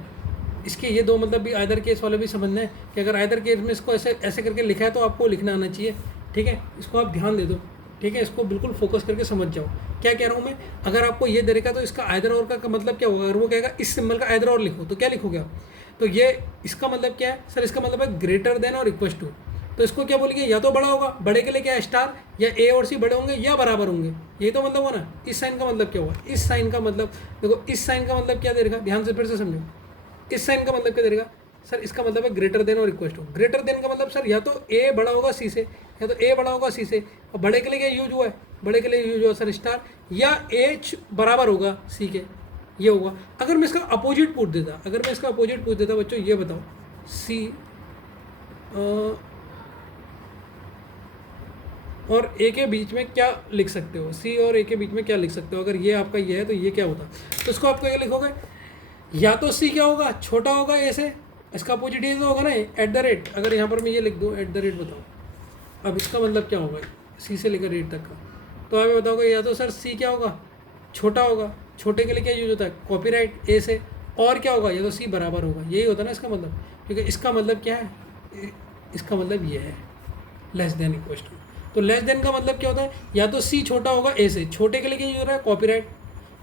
इसके ये दो मतलब भी आइदर केस वाले भी समझना है कि अगर आइदर केस में इसको ऐसे करके लिखा है तो आपको लिखना आना चाहिए, ठीक है। इसको आप ध्यान दे दो, ठीक है, इसको बिल्कुल फोकस करके समझ जाओ क्या कह रहा हूँ मैं। अगर आपको ये दे रखा तो इसका आइदर और का मतलब क्या होगा, अगर वो कहेगा इस सिंबल का आइदर और लिखो तो क्या लिखोगे आप, तो ये इसका मतलब क्या है सर, इसका मतलब है ग्रेटर देन और इक्वल टू। तो इसको क्या बोलेंगे, या तो बड़ा होगा, बड़े के लिए क्या है स्टार, या ए और सी बड़े होंगे या बराबर होंगे, यही तो मतलब हुआ ना। इस साइन का मतलब क्या हुआ, इस साइन का मतलब देखो, इस साइन का मतलब क्या दे रखा, ध्यान से फिर से समझो। इस साइन का मतलब क्या दे रखा सर, इसका मतलब है ग्रेटर देन और इक्वल टू। ग्रेटर देन का मतलब सर या तो ए बड़ा होगा सी से, या तो ए बड़ा होगा सी से, और बड़े के लिए क्या यूज हुआ है, बड़े के लिए यूज हुआ सर स्टार, या एच बराबर होगा सी के, ये होगा। अगर मैं इसका अपोजिट पूछ देता, बच्चों ये बताओ, सी और ए के बीच में क्या लिख सकते हो, सी और ए के बीच में क्या लिख सकते हो, अगर ये आपका ये है तो ये क्या होता, तो इसको आप क्या लिखोगे, या तो सी क्या होगा, छोटा होगा ए से, इसका अपोजिट ये तो होगा ना @। अगर यहाँ पर मैं ये लिख दूँ @ बताओ, अब इसका मतलब क्या होगा, सी से लेकर रेट तक का, तो आप बताओगे या तो सर सी क्या होगा, छोटा होगा, छोटे के लिए क्या यूज होता है, कॉपीराइट ए से, और क्या होगा, या तो सी बराबर होगा, यही होता है ना इसका मतलब, क्योंकि इसका मतलब क्या है, इसका मतलब ये है लेस देन इक्वल टू। तो लेस देन का मतलब क्या होता है, या तो सी छोटा होगा ए से, छोटे के लिए क्या यूज हो रहा है कॉपीराइट,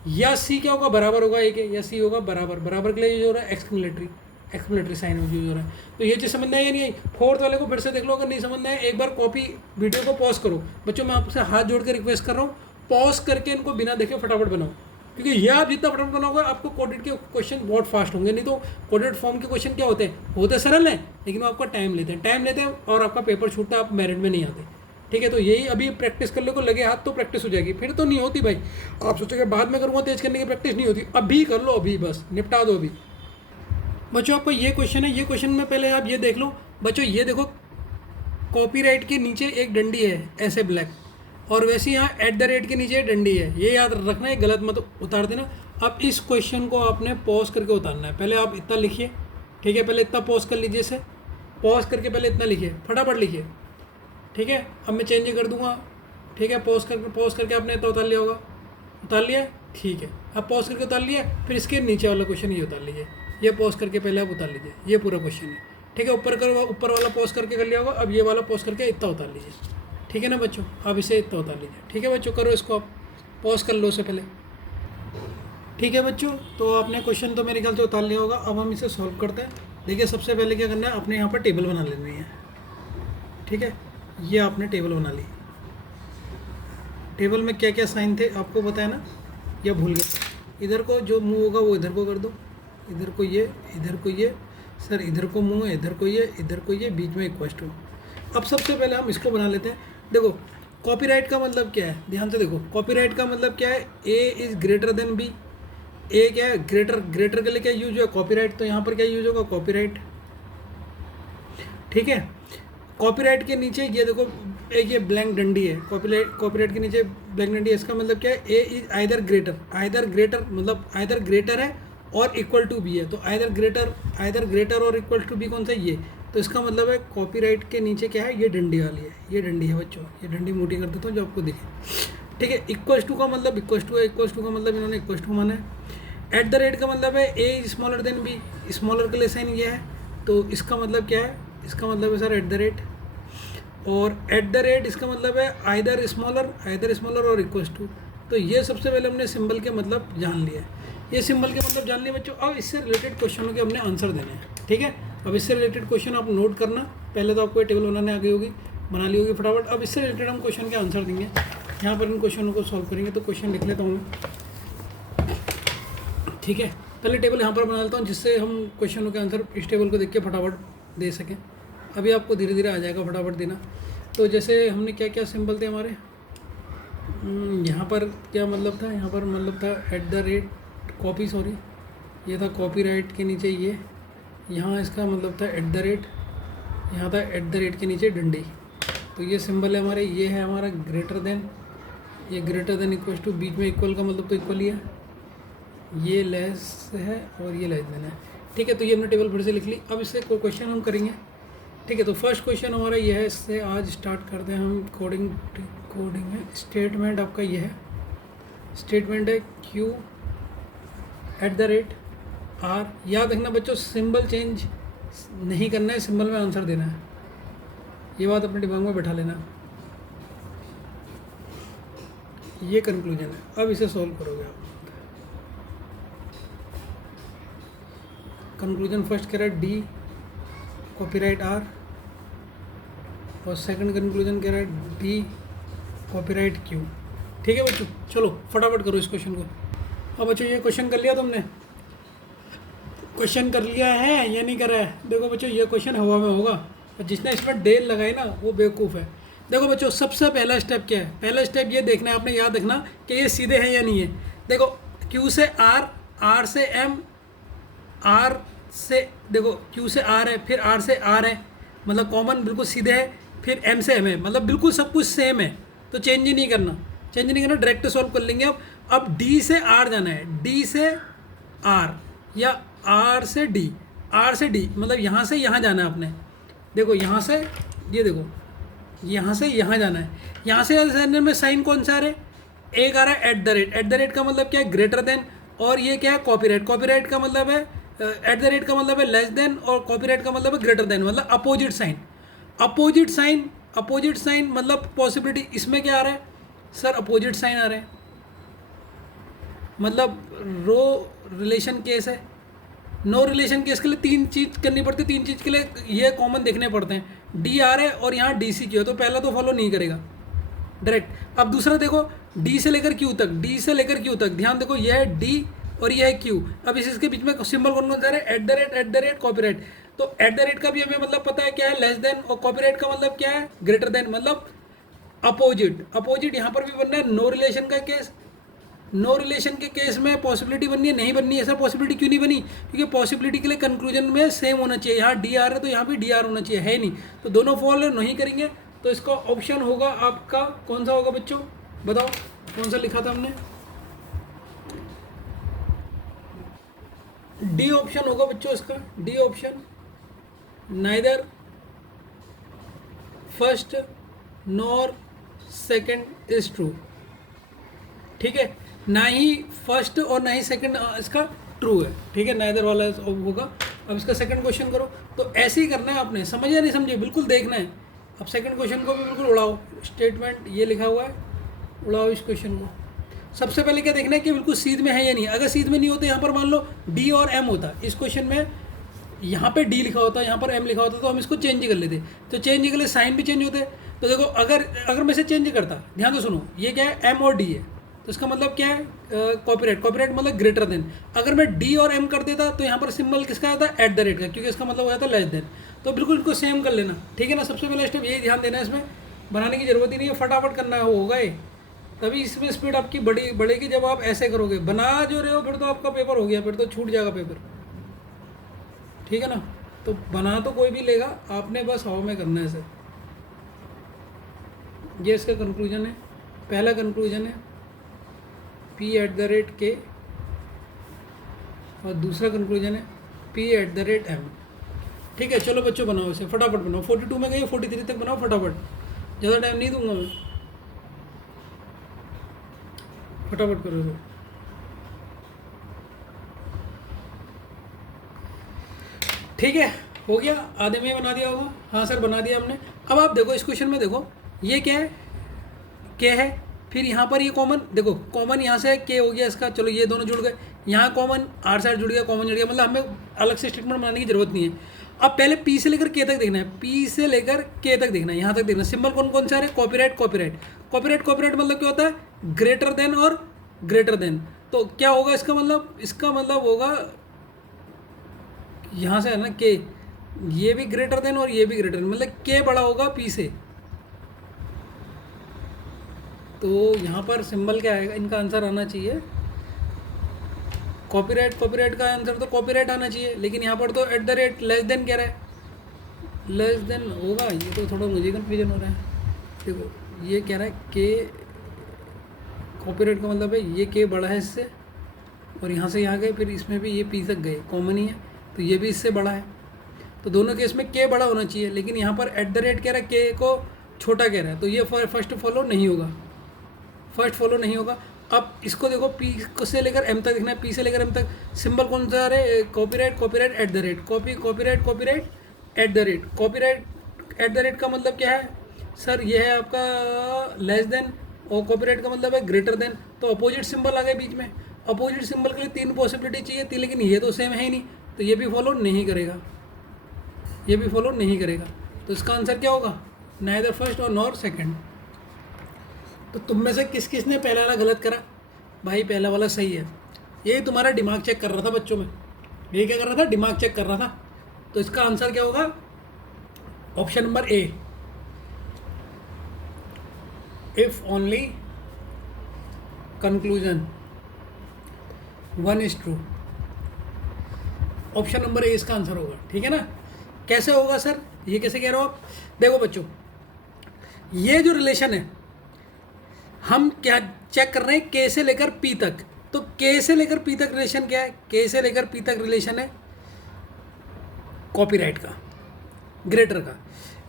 या सी क्या होगा बराबर होगा ए के, या सी होगा बराबर, बराबर के लिए यूज हो रहा है एक्सक्लेमेटरी साइन यूज हो रहा है। तो ये चीज़ समझना है या नहीं आई। फोर्थ वाले को फिर से देख लो, अगर नहीं समझना है एक बार कॉपी वीडियो को पॉज करो। बच्चों मैं आपसे हाथ जोड़ के रिक्वेस्ट कर रहा हूँ, पॉज करके इनको बिना देखे फटाफट बनाओ, क्योंकि ये आप जितना फटाफट बनाओगे आपको कोडेड के क्वेश्चन बहुत फास्ट होंगे। नहीं तो कोडेड फॉर्म के क्वेश्चन क्या होते सरल हैं, लेकिन वो आपका टाइम लेते हैं और आपका पेपर छूटता है, आप मेरिट में नहीं आते। ठीक है, तो यही अभी प्रैक्टिस कर लो, को लगे हाथ तो प्रैक्टिस हो जाएगी, फिर तो नहीं होती भाई। आप सोचोगे बाद में करूँगा, तेज करने की प्रैक्टिस नहीं होती, अभी कर लो, अभी बस निपटा दो अभी। बच्चों आपको ये क्वेश्चन है, ये क्वेश्चन में पहले आप ये देख लो बच्चों, ये देखो कॉपीराइट के नीचे एक डंडी है ऐसे ब्लैक, और वैसे यहाँ एट द रेट के नीचे डंडी है, ये याद रखना है, गलत मत उतार देना। अब इस क्वेश्चन को आपने पॉज करके उतारना है। पहले आप इतना लिखिए, ठीक है, पहले इतना पॉज कर लीजिए, इसे पॉज करके पहले इतना लिखिए, फटाफट लिखिए, ठीक है। अब मैं चेंज कर दूंगा, ठीक है, पॉज करके आपने इतना उतार लिया होगा, उतार लिया, ठीक है। अब पॉज करके उतार लिया, फिर इसके नीचे वाला क्वेश्चन ये उतार लीजिए, ये पॉज करके पहले आप उतार लीजिए, ये पूरा क्वेश्चन है, ठीक है। ऊपर वाला पॉज करके कर लिया होगा, अब ये वाला पॉज करके इतना उतार लीजिए, ठीक है ना बच्चों। अब इसे इतना उतार लीजिए, ठीक है बच्चों, करो इसको, आप पॉज कर लो उससे पहले, ठीक है बच्चों। तो आपने क्वेश्चन तो मेरे ख्याल से उतार लिया होगा। अब हम इसे सॉल्व करते हैं। देखिए सबसे पहले क्या करना है, अपने यहाँ पर टेबल बना लेनी है, ठीक है। ये आपने टेबल बना ली, टेबल में क्या क्या साइन थे आपको बताया ना, या भूल गए। इधर को जो मूव होगा वो इधर को कर दो, इधर को ये, इधर को ये, सर इधर को मूव है, इधर को ये, इधर को ये, बीच में इक्वल टू। अब सबसे पहले हम इसको बना लेते हैं। देखो कॉपीराइट का मतलब क्या है, ध्यान से देखो, कॉपीराइट का मतलब क्या है, a is greater than b. A क्या है, ग्रेटर के लिए क्या यूज है, कॉपीराइट। तो यहाँ पर क्या यूज होगा, कॉपीराइट, ठीक है। कॉपीराइट के नीचे ये देखो एक ये ब्लैंक डंडी है, कॉपीराइट के नीचे ब्लैंक डंडी है, इसका मतलब क्या है, ए इज आइदर ग्रेटर मतलब आइदर ग्रेटर है और इक्वल टू बी है। तो आइदर ग्रेटर और इक्वल टू बी कौन सा, ये। तो इसका मतलब है कॉपीराइट के नीचे क्या है, ये डंडी वाली है, ये डंडी है बच्चों, ये डंडी मोटी कर देता हूँ जो आपको दिखे, ठीक है। इक्वल्स टू का मतलब इक्वल्स टू है, इक्वल्स टू का मतलब इन्होंने इक्वल्स टू माना है। एट द रेट का मतलब है a is smaller than b, smaller के लिए साइन ये है, तो इसका मतलब क्या है, इसका मतलब है सर एट द रेट। और एट द रेट इसका मतलब है आइदर स्मॉलर और इक्वल्स टू। तो ये सबसे पहले हमने सिंबल के मतलब जान लिया है, ये सिंबल के मतलब जान लिए बच्चों। अब इससे रिलेटेड क्वेश्चनों के हमने आंसर देने हैं, ठीक है। अब इससे रिलेटेड क्वेश्चन आप नोट करना, पहले तो आपको ये टेबल बनाने आ गई होगी, बना ली होगी फटाफट। अब इससे रिलेटेड हम क्वेश्चन के आंसर देंगे, यहाँ पर इन क्वेश्चनों को सॉल्व करेंगे। तो क्वेश्चन लिख लेता हूँ, ठीक है। पहले टेबल यहाँ पर बना लेता हूँ, जिससे हम क्वेश्चनों के आंसर इस टेबल को देख के फटाफट दे सकें। अभी आपको धीरे धीरे आ जाएगा फटाफट देना। तो जैसे हमने क्या क्या सिंबल थे हमारे, यहाँ पर क्या मतलब था, यहाँ पर मतलब था एट द रेट ये था कॉपीराइट के नीचे ये, यहाँ इसका मतलब था एट द रेट, यहाँ था एट द रेट के नीचे डंडी। तो ये सिंबल है हमारे, ये है हमारा ग्रेटर देन, ये ग्रेटर देन इक्वल टू, बीच में इक्वल का मतलब तो इक्वल ही है, ये लेस है और ये लेस देन है, ठीक है। तो ये हमने टेबल फिर से लिख ली। अब इससे कोई क्वेश्चन हम करेंगे, ठीक है। तो फर्स्ट क्वेश्चन हमारा ये है, इससे आज स्टार्ट करते हैं हम। कोडिंग है, स्टेटमेंट आपका ये है, स्टेटमेंट है Q at the rate R. याद रखना बच्चों, सिंबल चेंज नहीं करना है, सिंबल में आंसर देना है, ये बात अपने दिमाग में बैठा लेना। ये कंक्लूजन है। अब इसे सॉल्व करोगे आप। कंक्लूजन फर्स्ट कह रहा है डी कॉपीराइट आर, और सेकंड कंक्लूजन कह रहा है डी कॉपीराइट क्यू, ठीक है बच्चों। चलो फटाफट करो इस क्वेश्चन को। अब बच्चों ये क्वेश्चन कर लिया तुमने, क्वेश्चन कर लिया है या नहीं कर रहा है। देखो बच्चों ये क्वेश्चन हवा में होगा, और जिसने इसमें डेल लगाई ना वो बेवकूफ़ है। देखो बच्चों सबसे पहला स्टेप क्या है, पहला स्टेप ये देखना है, आपने याद रखना कि ये सीधे हैं या नहीं है। देखो क्यू से आर, आर से एम, आर से देखो क्यू से आर है, फिर आर से आर है, मतलब कॉमन बिल्कुल सीधे है, फिर एम से एम है, मतलब बिल्कुल सब कुछ सेम है। तो चेंज ही नहीं करना, डायरेक्ट सॉल्व कर लेंगे। अब डी से आर जाना है, डी से आर या आर से डी, मतलब यहाँ से यहाँ जाना है आपने। देखो यहाँ से ये देखो, यहाँ से यहाँ जाना है, यहाँ से जाने में साइन कौन सा आ रहा है, एक आ रहा है eight the rate. Eight the rate का मतलब क्या है, ग्रेटर देन। और ये क्या है कॉपीराइट। कॉपीराइट का मतलब है एट द रेट का मतलब है लेस देन, और कॉपीराइट का मतलब है ग्रेटर देन, मतलब opposite sign. Opposite sign, opposite sign मतलब पॉसिबिलिटी, इसमें क्या आ रहा है सर, अपोजिट साइन आ रहा है, मतलब रो रिलेशन केस है। नो रिलेशन केस के लिए तीन चीज़ करनी पड़ती है, तीन चीज़ के लिए ये कॉमन देखने पड़ते हैं। डी आर है और यहाँ डी सी क्यू है, तो पहला तो फॉलो नहीं करेगा डायरेक्ट। अब दूसरा देखो, डी से लेकर क्यू तक, डी से लेकर क्यू तक, ध्यान देखो ये है डी और ये है क्यू। अब इसके बीच में सिंबल कौन कौन सा है, एट द रेट कॉपीराइट। तो एट द रेट का भी हमें मतलब पता है क्या है, लेस देन, और कॉपीराइट का मतलब क्या है, ग्रेटर देन, मतलब अपोजिट। अपोजिट यहाँ पर भी बनना है। नो रिलेशन का केस, नो रिलेशन के केस में पॉसिबिलिटी बननी है, नहीं बननी है। ऐसा पॉसिबिलिटी क्यों नहीं बनी, क्योंकि पॉसिबिलिटी के लिए कंक्लूजन में सेम होना चाहिए। यहाँ डी आर है तो यहाँ भी डी आर होना चाहिए, है नहीं, तो दोनों फॉल नहीं करेंगे। तो इसका ऑप्शन होगा आपका कौन सा होगा बच्चों, बताओ कौन सा लिखा था हमने, डी ऑप्शन होगा बच्चों इसका, D option. Neither first nor second is true, ठीक है, ना ही फर्स्ट और ना ही सेकंड इसका ट्रू है, ठीक है, नाइदर वाला होगा। अब इसका सेकंड क्वेश्चन करो, तो ऐसे ही करना है आपने, समझे या नहीं समझे, बिल्कुल देखना है। अब सेकंड क्वेश्चन को भी बिल्कुल उड़ाओ, स्टेटमेंट ये लिखा हुआ है, उड़ाओ इस क्वेश्चन को। सबसे पहले क्या देखना है कि बिल्कुल सीध में है या नहीं। अगर सीध में नहीं होते, यहाँ पर मान लो डी और एम होता, इस क्वेश्चन में यहाँ पे डी लिखा होता, यहाँ पर एम लिखा होता, तो हम इसको चेंज कर लेते। तो चेंज के लिए साइन भी चेंज होते। तो देखो अगर मैं इसे चेंज करता, ध्यान से सुनो, ये क्या है, एम और डी है, तो इसका मतलब क्या है, कॉपीराइट। कॉपीराइट मतलब ग्रेटर देन। अगर मैं डी और एम कर देता तो यहाँ पर सिंबल किसका आता है, एट द रेट का, क्योंकि इसका मतलब हो जाता है लेस देन। तो बिल्कुल इनको सेम कर लेना, ठीक है ना। सबसे पहला स्टेप यही ध्यान देना है, इसमें बनाने की जरूरत ही नहीं है, फटाफट करना है, होगा ये। तभी इसमें स्पीड आपकी बढ़ेगी जब आप ऐसे करोगे। बना जो रहे हो फिर तो आपका पेपर हो गया, फिर तो छूट जाएगा पेपर, ठीक है ना। तो बना तो कोई भी लेगा, आपने बस हवा में करना है सर। ये इसका कंक्लूजन है, पहला कंक्लूजन है P एट द रेट के, और दूसरा कंक्लूजन है P eight the rate M, ठीक है। चलो बच्चों बनाओ इसे, फटाफट बनाओ। 42 में गई, 43 तक बनाओ फटाफट, ज़्यादा टाइम नहीं दूंगा मैं, फटाफट करो इसे। ठीक है, हो गया, आधे में बना दिया होगा, हाँ सर बना दिया हमने। अब आप देखो इस क्वेश्चन में, देखो ये क्या है, के है, फिर यहाँ पर ये कॉमन, देखो कॉमन यहाँ से के हो गया इसका, चलो ये दोनों जुड़ गए, यहाँ कॉमन आर साइड जुड़ गया, कॉमन जुड़ गया, मतलब हमें अलग से स्टेटमेंट बनाने की जरूरत नहीं है। अब पहले पी से लेकर के तक देखना है, पी से लेकर के तक देखना है, यहाँ तक देखना है। सिंबल कौन कौन सा है, कॉपीराइट कॉपीराइट कॉपीराइट कॉपीराइट मतलब क्या होता है, ग्रेटर देन और ग्रेटर देन। तो क्या होगा इसका मतलब, इसका मतलब होगा यहाँ से है ना के, ये भी ग्रेटर देन और ये भी ग्रेटर देन, मतलब के बड़ा होगा पी से। तो यहाँ पर सिंबल क्या आएगा, इनका आंसर आना चाहिए कॉपीराइट। कॉपीराइट का आंसर तो कॉपीराइट आना चाहिए, लेकिन यहाँ पर तो eight the rate less than कह रहा है, लेस देन होगा। ये तो थोड़ा मुझे कन्फ्यूजन हो रहा है। देखो ये कह रहा है के, कॉपीराइट का मतलब है ये के बड़ा है इससे, और यहाँ से यहाँ गए, फिर इसमें भी ये पी तक गए, कॉमन ही है, तो ये भी इससे बड़ा है। तो दोनों केस में के बड़ा होना चाहिए, लेकिन यहाँ पर एट द रेट कह रहा है के को छोटा कह रहा है, तो ये फर्स्ट फॉलो नहीं होगा, फर्स्ट फॉलो नहीं होगा। अब इसको देखो, पी से लेकर एम तक देखना है, पी से लेकर एम तक। सिंबल कौन सा है, copyright copyright eight the rate, copyright copyright eight the rate. Copyright eight the rate का मतलब क्या है सर, ये है आपका लेस देन, और कॉपीराइट का मतलब है ग्रेटर देन। तो अपोजिट सिंबल आ गए बीच में, अपोजिट सिंबल के लिए तीन पॉसिबिलिटी चाहिए थी, लेकिन ये तो सेम है ही नहीं, तो ये भी फॉलो नहीं करेगा, ये भी फॉलो नहीं करेगा। तो इसका आंसर क्या होगा, नाइदर फर्स्ट और नॉर सेकंड। तो तुम में से किस किस ने पहला वाला गलत करा, भाई पहला वाला सही है। यही तुम्हारा दिमाग चेक कर रहा था बच्चों में, ये क्या कर रहा था, दिमाग चेक कर रहा था। तो इसका आंसर क्या होगा, option number A, if only conclusion 1 is true. Option number A इसका आंसर होगा, ठीक है ना। कैसे होगा सर, ये कैसे कह रहे हो आप, देखो बच्चों, ये जो रिलेशन है हम क्या चेक कर रहे हैं, के से लेकर पी तक। तो के से लेकर पी तक रिलेशन क्या है, के से लेकर पी तक रिलेशन है कॉपीराइट का, ग्रेटर का।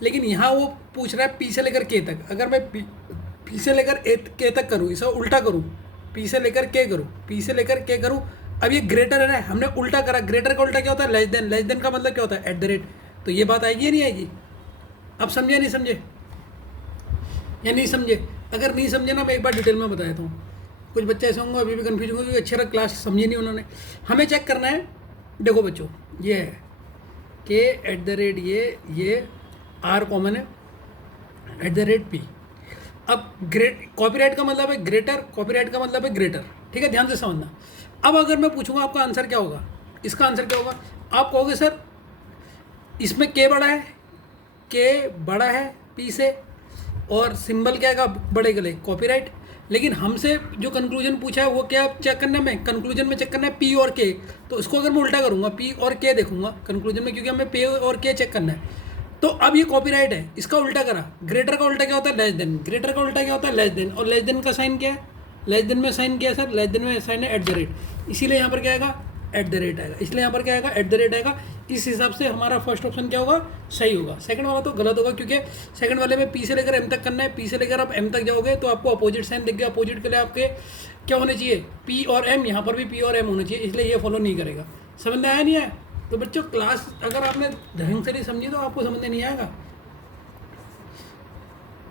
लेकिन यहाँ वो पूछ रहा है पी से लेकर के तक। अगर मैं पी से लेकर के तक करूँ, इसे उल्टा करूँ, पी से लेकर के करूँ, पी से लेकर के करूँ। अब ये ग्रेटर है ना, हमने उल्टा करा। ग्रेटर का उल्टा क्या होता है? लेस देन का मतलब क्या होता है? Eight the rate. तो ये बात आएगी या नहीं आएगी? अब समझे या नहीं समझे? या नहीं समझे? अगर नहीं समझे ना, मैं एक बार डिटेल में बता देता हूँ। कुछ बच्चे ऐसे होंगे अभी भी कन्फ्यूज होंगे क्योंकि अच्छी तरह क्लास समझी नहीं उन्होंने। हमें चेक करना है, देखो बच्चों, ये है के एट द रेट ये आर कॉमन है एट द रेट पी। अब कॉपीराइट का मतलब है ग्रेटर, कॉपीराइट का मतलब है ग्रेटर। ठीक है, ध्यान से समझना। अब अगर मैं पूछूंगा आपका आंसर क्या होगा, इसका आंसर क्या होगा? आप कहोगे सर इसमें के बड़ा है, के बड़ा है पी से, और सिंबल क्या है बड़े के लिए? कॉपीराइट। लेकिन हमसे जो कंक्लूजन पूछा है वो क्या चेक करना है? मैं कंक्लूजन में चेक करना है पी और के। तो इसको अगर मैं उल्टा करूंगा, पी और के देखूंगा कंक्लूजन में, क्योंकि हमें पी और के चेक करना है। तो अब ये कॉपीराइट है, इसका उल्टा करा। ग्रेटर का उल्टा क्या होता है? Less than. ग्रेटर का उल्टा क्या होता है? Less than. और लेस देन का साइन क्या है? लेस देन में साइन क्या है सर? लेस देन में साइन है एट द रेट। इसीलिए यहाँ पर क्या आएगा? एट द रेट आएगा। इसलिए यहाँ पर क्या आएगा? एट द रेट आएगा। इस हिसाब से हमारा फर्स्ट ऑप्शन क्या होगा? सही होगा। सेकंड वाला तो गलत होगा, क्योंकि सेकंड वाले में पी से लेकर एम तक करना है। पी से लेकर आप एम तक जाओगे तो आपको अपोजिट साइन दिख गया। अपोजिट के लिए आपके क्या होने चाहिए? पी और एम। यहाँ पर भी पी और एम होना चाहिए, इसलिए ये फॉलो नहीं करेगा। समझ में आया नहीं आया? तो बच्चों क्लास अगर आपने ढंग से नहीं समझी तो आपको समझ में नहीं आएगा।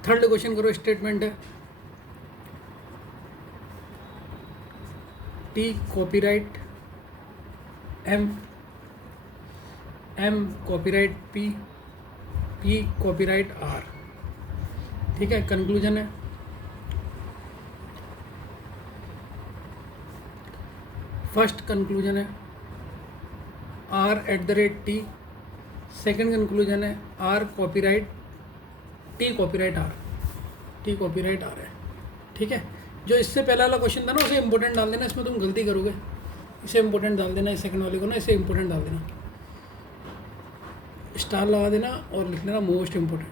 थर्ड क्वेश्चन करो, स्टेटमेंट है t copyright m, m copyright p, p copyright r. ठीक है, कंक्लूजन है फर्स्ट कंक्लूजन है r at the rate t. Second conclusion है r copyright t copyright r, t copyright r है। ठीक है, जो इससे पहला वाला क्वेश्चन था ना उसे इंपॉर्टेंट डाल देना, इसमें तुम गलती करोगे। इसे इंपॉर्टेंट डाल देना, इस सेकंड वाले को ना इसे इंपॉर्टेंट डाल देना, स्टार लगा देना और लिख लेना मोस्ट इंपॉर्टेंट,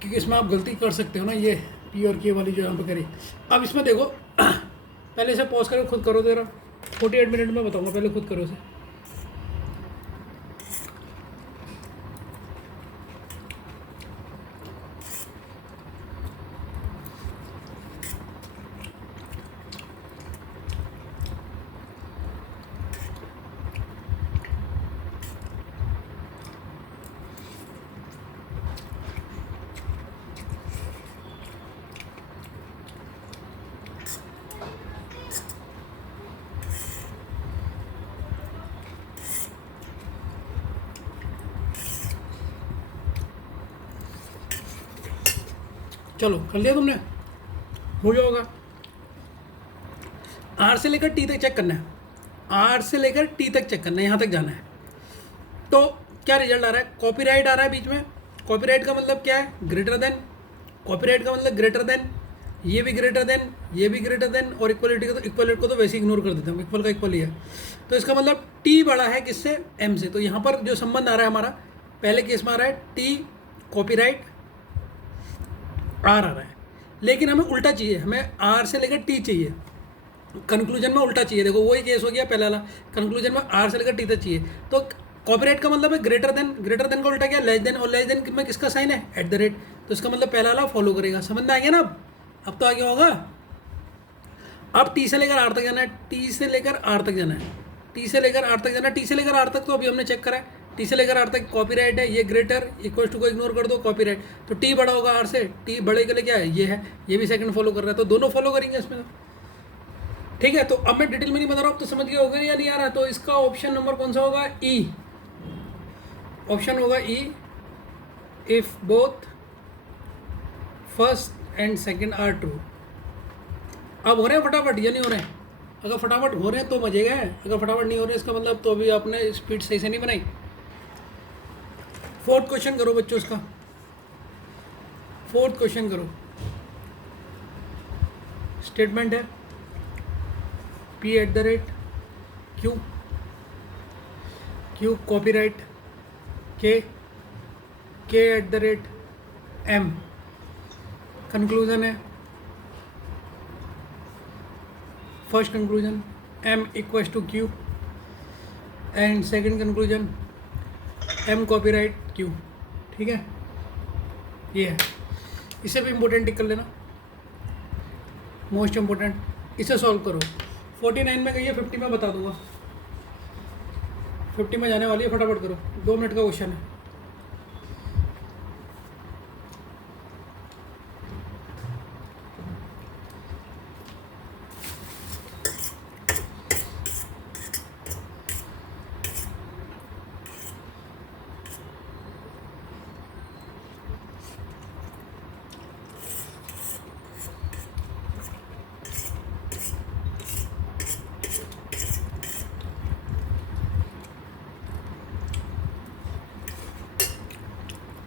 क्योंकि इसमें आप गलती कर सकते हो ना, ये पी और के वाली जो यहाँ पर करी। अब इसमें देखो पहले इसे पॉज करके खुद करो, तेरा 48 मिनट में बताऊँगा, पहले खुद करो इसे। चलो कर लिया तुमने, हो गया होगा। आर से लेकर टी तक चेक करना है, आर से लेकर टी तक चेक करना है, यहाँ तक जाना है। तो क्या रिजल्ट आ रहा है? कॉपीराइट आ रहा है बीच में। कॉपीराइट का मतलब क्या है? Greater then. कॉपीराइट का मतलब ग्रेटर देन, ये भी ग्रेटर देन, ये भी ग्रेटर देन, और इक्वलिटी का तो इक्वलेट को तो वैसे इग्नोर कर देते हैं, इक्वल का इक्वल ही है। तो इसका मतलब टी बड़ा है किससे? एम से। तो यहाँ पर जो संबंध आ रहा है हमारा पहले केस में आ रहा है टी कॉपीराइट आर आ रहा है, लेकिन हमें उल्टा चाहिए, हमें आर से लेकर टी चाहिए, कंक्लूजन में उल्टा चाहिए। देखो वही केस हो गया पहला वाला, कंक्लूजन में आर से लेकर टी तक चाहिए। तो कॉपीराइट का मतलब है ग्रेटर देन, ग्रेटर देन का उल्टा क्या? लेस देन, और लेस देन में किसका साइन है? Eight the rate. तो इसका मतलब पहला वाला फॉलो करेगा। समझ में आ गया ना? अब तो आगे होगा। अब टी से लेकर आर तक जाना है, टी से लेकर आर तक जाना है, टी से लेकर आर तक जाना है। टी से लेकर आर तक तो अभी हमने चेक करा है, टी से लेकर आर तक कॉपीराइट है, ये ग्रेटर इक्वल टू को इग्नोर कर दो कॉपीराइट। तो टी बड़ा होगा आर से, टी बड़े के लिए क्या है? ये है, ये भी सेकंड फॉलो कर रहा है, तो दोनों फॉलो करेंगे इसमें। ठीक है, तो अब मैं डिटेल में नहीं बता रहा हूँ, तो समझ गए होगा या नहीं आ रहा? तो इसका ऑप्शन नंबर कौन सा होगा? ई, ऑप्शन होगा e, if both first and second are true. अब हो रहे हैं फटाफट या नहीं हो रहे हैं? अगर फटाफट हो रहे हैं तो मजे गए, अगर फटाफट नहीं हो रहे इसका मतलब तो अभी आपने स्पीड सही से नहीं बनाई। फोर्थ क्वेश्चन करो बच्चों, इसका फोर्थ क्वेश्चन करो। स्टेटमेंट है P at the rate q, q copyright k, k at the rate m. Conclusion है first conclusion m equals to Q, and second conclusion m copyright q. ठीक है, ये है। इसे भी इम्पोर्टेंट टिक कर लेना, मोस्ट इम्पोर्टेंट। इसे सॉल्व करो। 49 में गई है, 50 में बता दूंगा। 50 में जाने वाली है, फटाफट करो, 2 मिनट का क्वेश्चन है।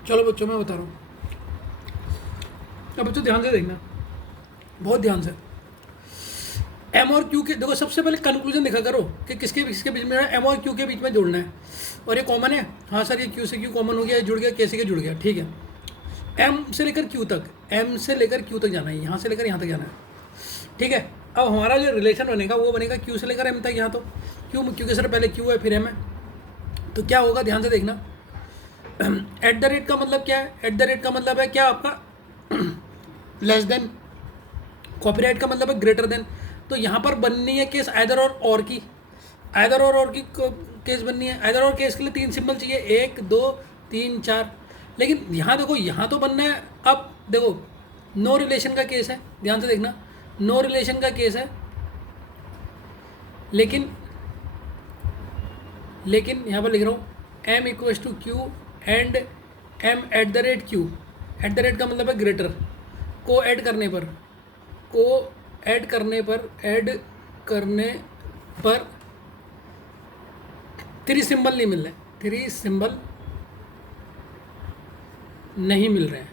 चलो बच्चों, मैं बता रहा हूँ। अब बच्चों ध्यान से देखना, बहुत ध्यान से। एम और क्यू के देखो, सबसे पहले कंक्लूजन देखा करो कि किसके किसके बीच में एम और क्यू के बीच में जोड़ना है। और ये कॉमन है, हाँ सर ये क्यू से क्यू कॉमन हो गया, जुड़ गया, के से के जुड़ गया, ठीक है। एम से लेकर क्यू तक, एम से लेकर क्यू तक जाना है, यहाँ से लेकर यहाँ तक जाना है, ठीक है। अब हमारा जो रिलेशन बनेगा वो बनेगा क्यू से लेकर एम तक, यहाँ तो क्यू, क्योंकि सर पहले क्यू है फिर एम है, तो क्या होगा ध्यान से देखना। एट द रेट का मतलब क्या है? एट द रेट का मतलब है क्या आपका लेस देन। कॉपीराइट का मतलब है ग्रेटर देन। तो यहाँ पर बननी है केस आइदर और की, आइदर और की केस बननी है। आइदर और केस के लिए 3 सिंबल चाहिए, 1 2 3 4। लेकिन यहाँ देखो, यहाँ तो बनना है। अब देखो नो रिलेशन का केस है, ध्यान से देखना, नो रिलेशन का केस है। लेकिन यहाँ पर लिख रहा हूँ M equals to Q and M at the rate Q. At the rate का मतलब है ग्रेटर। को ऐड करने पर, ऐड करने पर 3 सिंबल नहीं मिल रहे, 3 सिंबल नहीं मिल रहे हैं,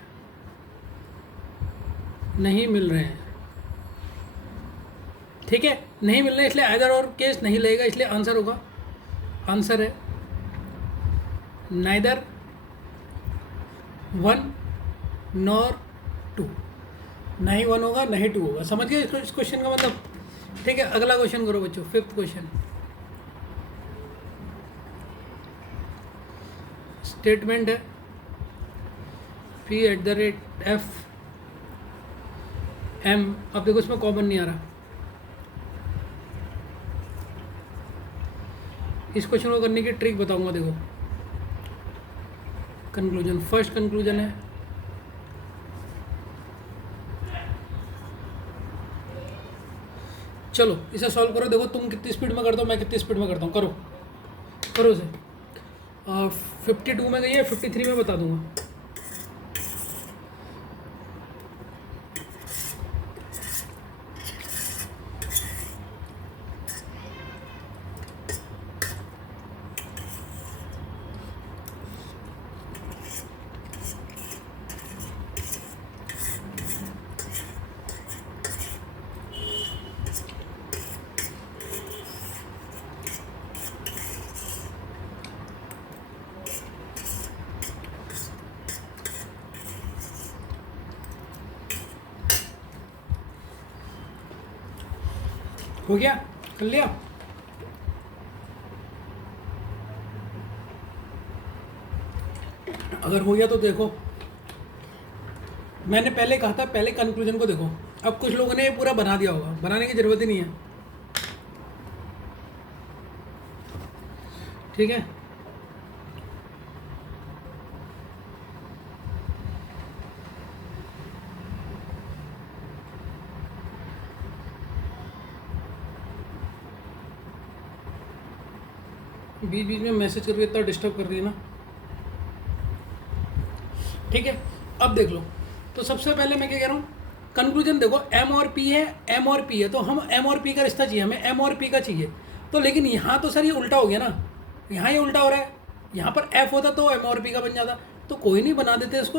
नहीं मिल रहे हैं, ठीक है। नहीं मिल रहे इसलिए आइदर और केस नहीं लगेगा, इसलिए आंसर होगा, आंसर है नाइदर 1 नॉर 2। नहीं 1 होगा, नहीं 2 होगा। समझ गए इस क्वेश्चन का मतलब, ठीक है। अगला क्वेश्चन करो बच्चों, 5th क्वेश्चन। स्टेटमेंट है P at the rate F M. अब देखो इसमें कॉमन नहीं आ रहा। इस क्वेश्चन को करने की ट्रिक बताऊंगा, देखो। कंक्लूजन, फर्स्ट कंक्लूजन है चलो इसे सॉल्व करो। देखो तुम कितनी स्पीड में करते हो, मैं कितनी स्पीड में करता हूँ, करो इसे। 52 में गई है, 53 में बता दूंगा। हो गया, कर लिया। अगर हो गया तो देखो, मैंने पहले कहा था पहले कंक्लूजन को देखो। अब कुछ लोगों ने ये पूरा बना दिया होगा, बनाने की ज़रूरत ही नहीं है, ठीक है। बीच बीच में मैसेज करके इतना डिस्टर्ब कर रही है ना, ठीक है। अब देख लो, तो सबसे पहले मैं क्या कह रहा हूँ, कंक्लूजन देखो, एम और पी है, एम और पी है, तो हम एम और पी का रिश्ता चाहिए, हमें एम और पी का चाहिए। तो लेकिन यहाँ तो सर ये उल्टा हो गया ना, यहाँ ये उल्टा हो रहा है। यहाँ पर एफ होता तो एम और पी का बन जाता, तो कोई नहीं, बना देते इसको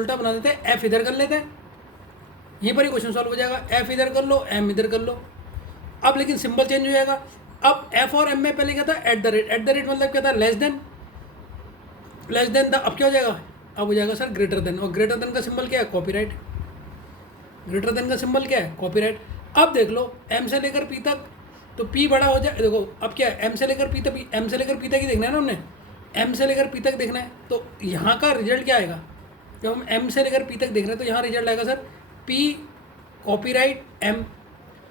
उल्टा बना देते, एफ इधर कर लेते हैं, यहीं पर ही क्वेश्चन सॉल्व हो जाएगा। एफ इधर कर लो, एम इधर कर लो। अब लेकिन सिंबल चेंज हो जाएगा। अब एफ और एम में पहले क्या था, eight the rate. Eight the rate मतलब क्या था, लेस देन, लेस देन था। अब क्या हो जाएगा, अब हो जाएगा सर ग्रेटर देन। और ग्रेटर देन का सिंबल क्या है, कॉपीराइट। ग्रेटर देन का सिंबल क्या है, कॉपीराइट। अब देख लो एम से लेकर पी तक, तो पी बड़ा हो जाए। देखो अब क्या है, एम से लेकर पी तक, एम से लेकर पी तक ही देखना है ना हमने, एम से लेकर पी तक देखना है। तो यहाँ का रिजल्ट क्या आएगा, जब हम एम से लेकर पी तक देख रहे हैं तो यहाँ रिजल्ट आएगा सर पी कॉपीराइट एम।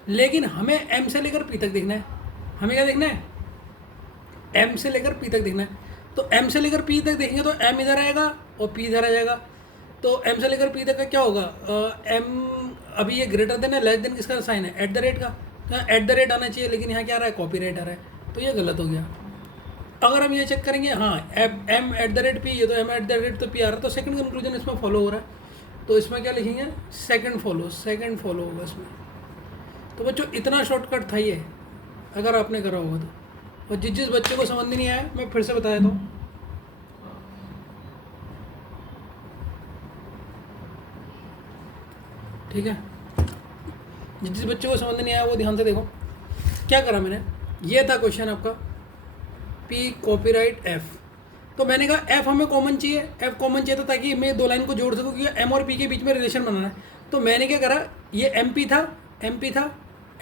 लेकिन हमें एम से लेकर पी तक देखना है। हमें क्या देखना है? एम से लेकर पी तक देखना है। तो एम से लेकर पी तक देखेंगे तो एम इधर आएगा और पी इधर आ जाएगा। तो एम से लेकर पी तक का क्या होगा? एम अभी ये ग्रेटर देन है, लेस देन किसका साइन है? एट द रेट का। तो यहाँ एट द रेट आना चाहिए, लेकिन यहाँ क्या आ रहा है? कॉपी राइट आ रहा है, तो ये गलत हो गया। अगर हम ये चेक करेंगे, हाँ M at the rate P, ये तो एम एट द रेट तो पी आ रहा है, तो सेकंड कंक्लूजन इसमें फॉलो हो रहा है। तो इसमें क्या लिखेंगे? सेकंड फॉलो होगा इसमें। तो बच्चों इतना शॉर्टकट था ये, अगर आपने करा होगा तो। और जिस बच्चे को समझ नहीं आया मैं फिर से बता देता हूँ। ठीक है, जिस बच्चे को समझ नहीं आया वो ध्यान से देखो। क्या करा मैंने? ये था क्वेश्चन आपका, पी कॉपीराइट एफ। तो मैंने कहा एफ हमें कॉमन चाहिए, एफ कॉमन चाहिए था ताकि मैं दो लाइन को जोड़ सकूँ, क्योंकि एम और पी के बीच में रिलेशन बनाना है। तो मैंने क्या करा, ये एम पी था,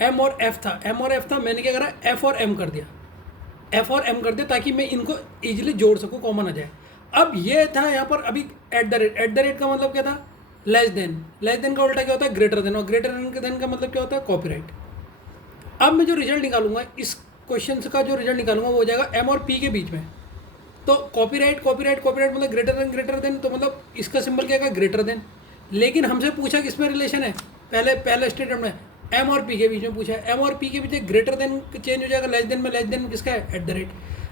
एम और एफ था, मैंने क्या करा, एफ और एम कर दिया, ताकि मैं इनको ईजिली जोड़ सकूँ, कॉमन आ जाए। अब ये था यहाँ पर अभी एट द रेट का मतलब क्या था? लेस देन का उल्टा क्या होता है? Greater then. और ग्रेटर देन का मतलब क्या होता है? कॉपीराइट। अब मैं जो रिजल्ट निकालूंगा इस क्वेश्चन का, जो रिजल्ट निकालूंगा वो हो जाएगा एम और पी के बीच में। तो कॉपीराइट मतलब ग्रेटर देन, तो मतलब इसका सिंबल क्या है? Greater then. लेकिन हमसे पूछा किसमें रिलेशन है? पहले स्टेटमेंट में एम और पी के बीच में पूछा है। एम और पी के बीच ग्रेटर देन चेंज हो जाएगा लेस देन में, लेस देन किसका है? Eight the rate.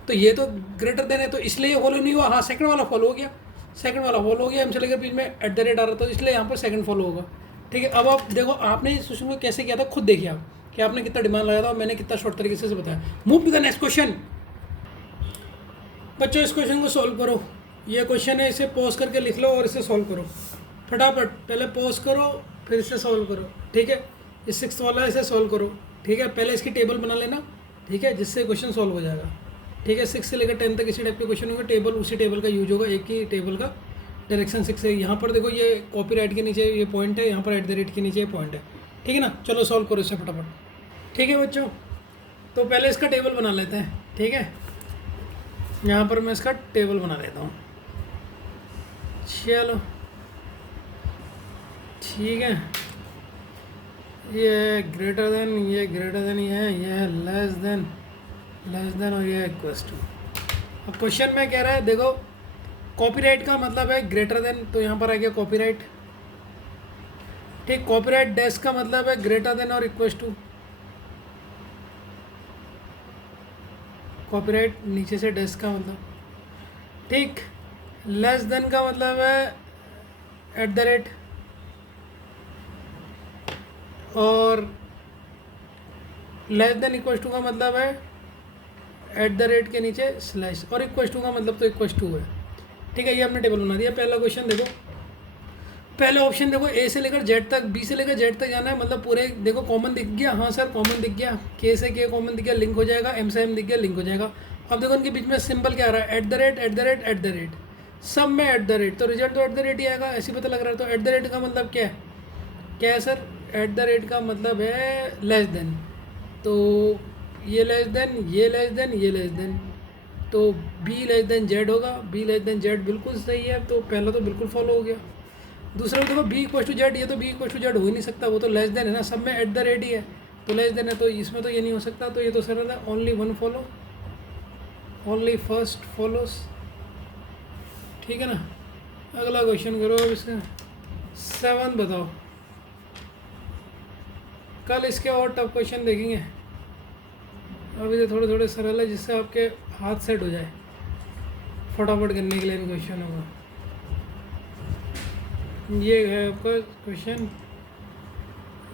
तो ये तो ग्रेटर देन है, तो इसलिए ये फॉलो नहीं हुआ। हाँ, सेकंड वाला फॉलो हो गया, एम से लेकर बीच में एट द रेट आ रहा था, तो इसलिए यहाँ पर सेकंड फॉलो होगा। ठीक है, अब आप देखो आपने इस क्वेश्चन को कैसे किया था, खुद देखिए आप कि आपने कितना दिमाग लगाया था और मैंने कितना शॉर्ट तरीके से बताया। Move to the next question. बच्चों इस क्वेश्चन को सॉल्व करो। ये क्वेश्चन है, इसे पॉज करके लिख लो और इसे सॉल्व करो फटाफट। पहले पॉज करो फिर इसे सॉल्व करो। ठीक है, ये 6th वाला इसे सॉल्व करो। ठीक है, पहले इसकी टेबल बना लेना। ठीक है, जिससे क्वेश्चन सॉल्व हो जाएगा। ठीक है, 6 से लेकर 10 तक इसी टाइप के क्वेश्चन होंगे। टेबल उसी टेबल का यूज होगा, एक ही टेबल का। डायरेक्शन 6 है। यहाँ पर देखो ये कॉपीराइट के नीचे ये पॉइंट है, यहाँ पर एट द रेट के नीचे ये पॉइंट है। ठीक है ना, चलो सॉल्व करो इसे फटाफट। ठीक है बच्चों, तो पहले इसका टेबल बना लेते हैं। ठीक है, यहाँ पर मैं इसका टेबल बना लेता हूँ। चलो ठीक है, ये ग्रेटर देन, ये है लेस देन और ये इक्वल्स टू। अब क्वेश्चन में कह रहा है, देखो कॉपीराइट का मतलब है ग्रेटर देन, तो यहाँ पर आ गया कॉपीराइट। ठीक, कॉपीराइट डैश का मतलब है ग्रेटर देन और इक्वल्स टू। कॉपीराइट नीचे से डैश का मतलब। ठीक, लेस देन का मतलब है एट द रेट, और लेस देन इक्वल्स टू का मतलब है एट द रेट के नीचे स्लैश, और इक्वल्स टू का मतलब तो इक्वल्स टू है। ठीक है, ये हमने टेबल बना दिया। पहला क्वेश्चन देखो, पहले ऑप्शन देखो, ए से लेकर जेड तक, बी से लेकर जेड तक जाना है, मतलब पूरे देखो कॉमन दिख गया। हाँ सर कॉमन दिख गया, के से के कॉमन दिख गया, लिंक हो जाएगा। एम से एम दिख गया, लिंक हो जाएगा। अब देखो उनके बीच में सिंबल क्या आ रहा है? एट द रेट, सब में एट द रेट, तो रिजल्ट तो एट द रेट ही आएगा, ऐसे पता लग रहा है। तो एट द रेट का मतलब क्या है सर? एट द रेट का मतलब है लेस देन, तो ये लेस देन, तो बी लेस देन जेड होगा। बी लेस देन जेड बिल्कुल सही है, तो पहला तो बिल्कुल फॉलो हो गया। दूसरा देखो बी इक्वल टू जेड, ये तो बी इक्वल टू जेड हो ही नहीं सकता, वो तो लेस देन है ना, सब में एट द रेट ही है, तो लेस देन है, तो इसमें तो ये नहीं हो सकता। तो ये तो सरल है, only one follow, only first follows. ठीक है ना, अगला क्वेश्चन करो। अब इसका 7 बताओ। कल इसके और टफ क्वेश्चन देखेंगे, अभी तो थोड़े थोड़े सरल है, जिससे आपके हाथ सेट हो जाए फटाफट करने के लिए इन क्वेश्चन होगा। ये है आपका क्वेश्चन,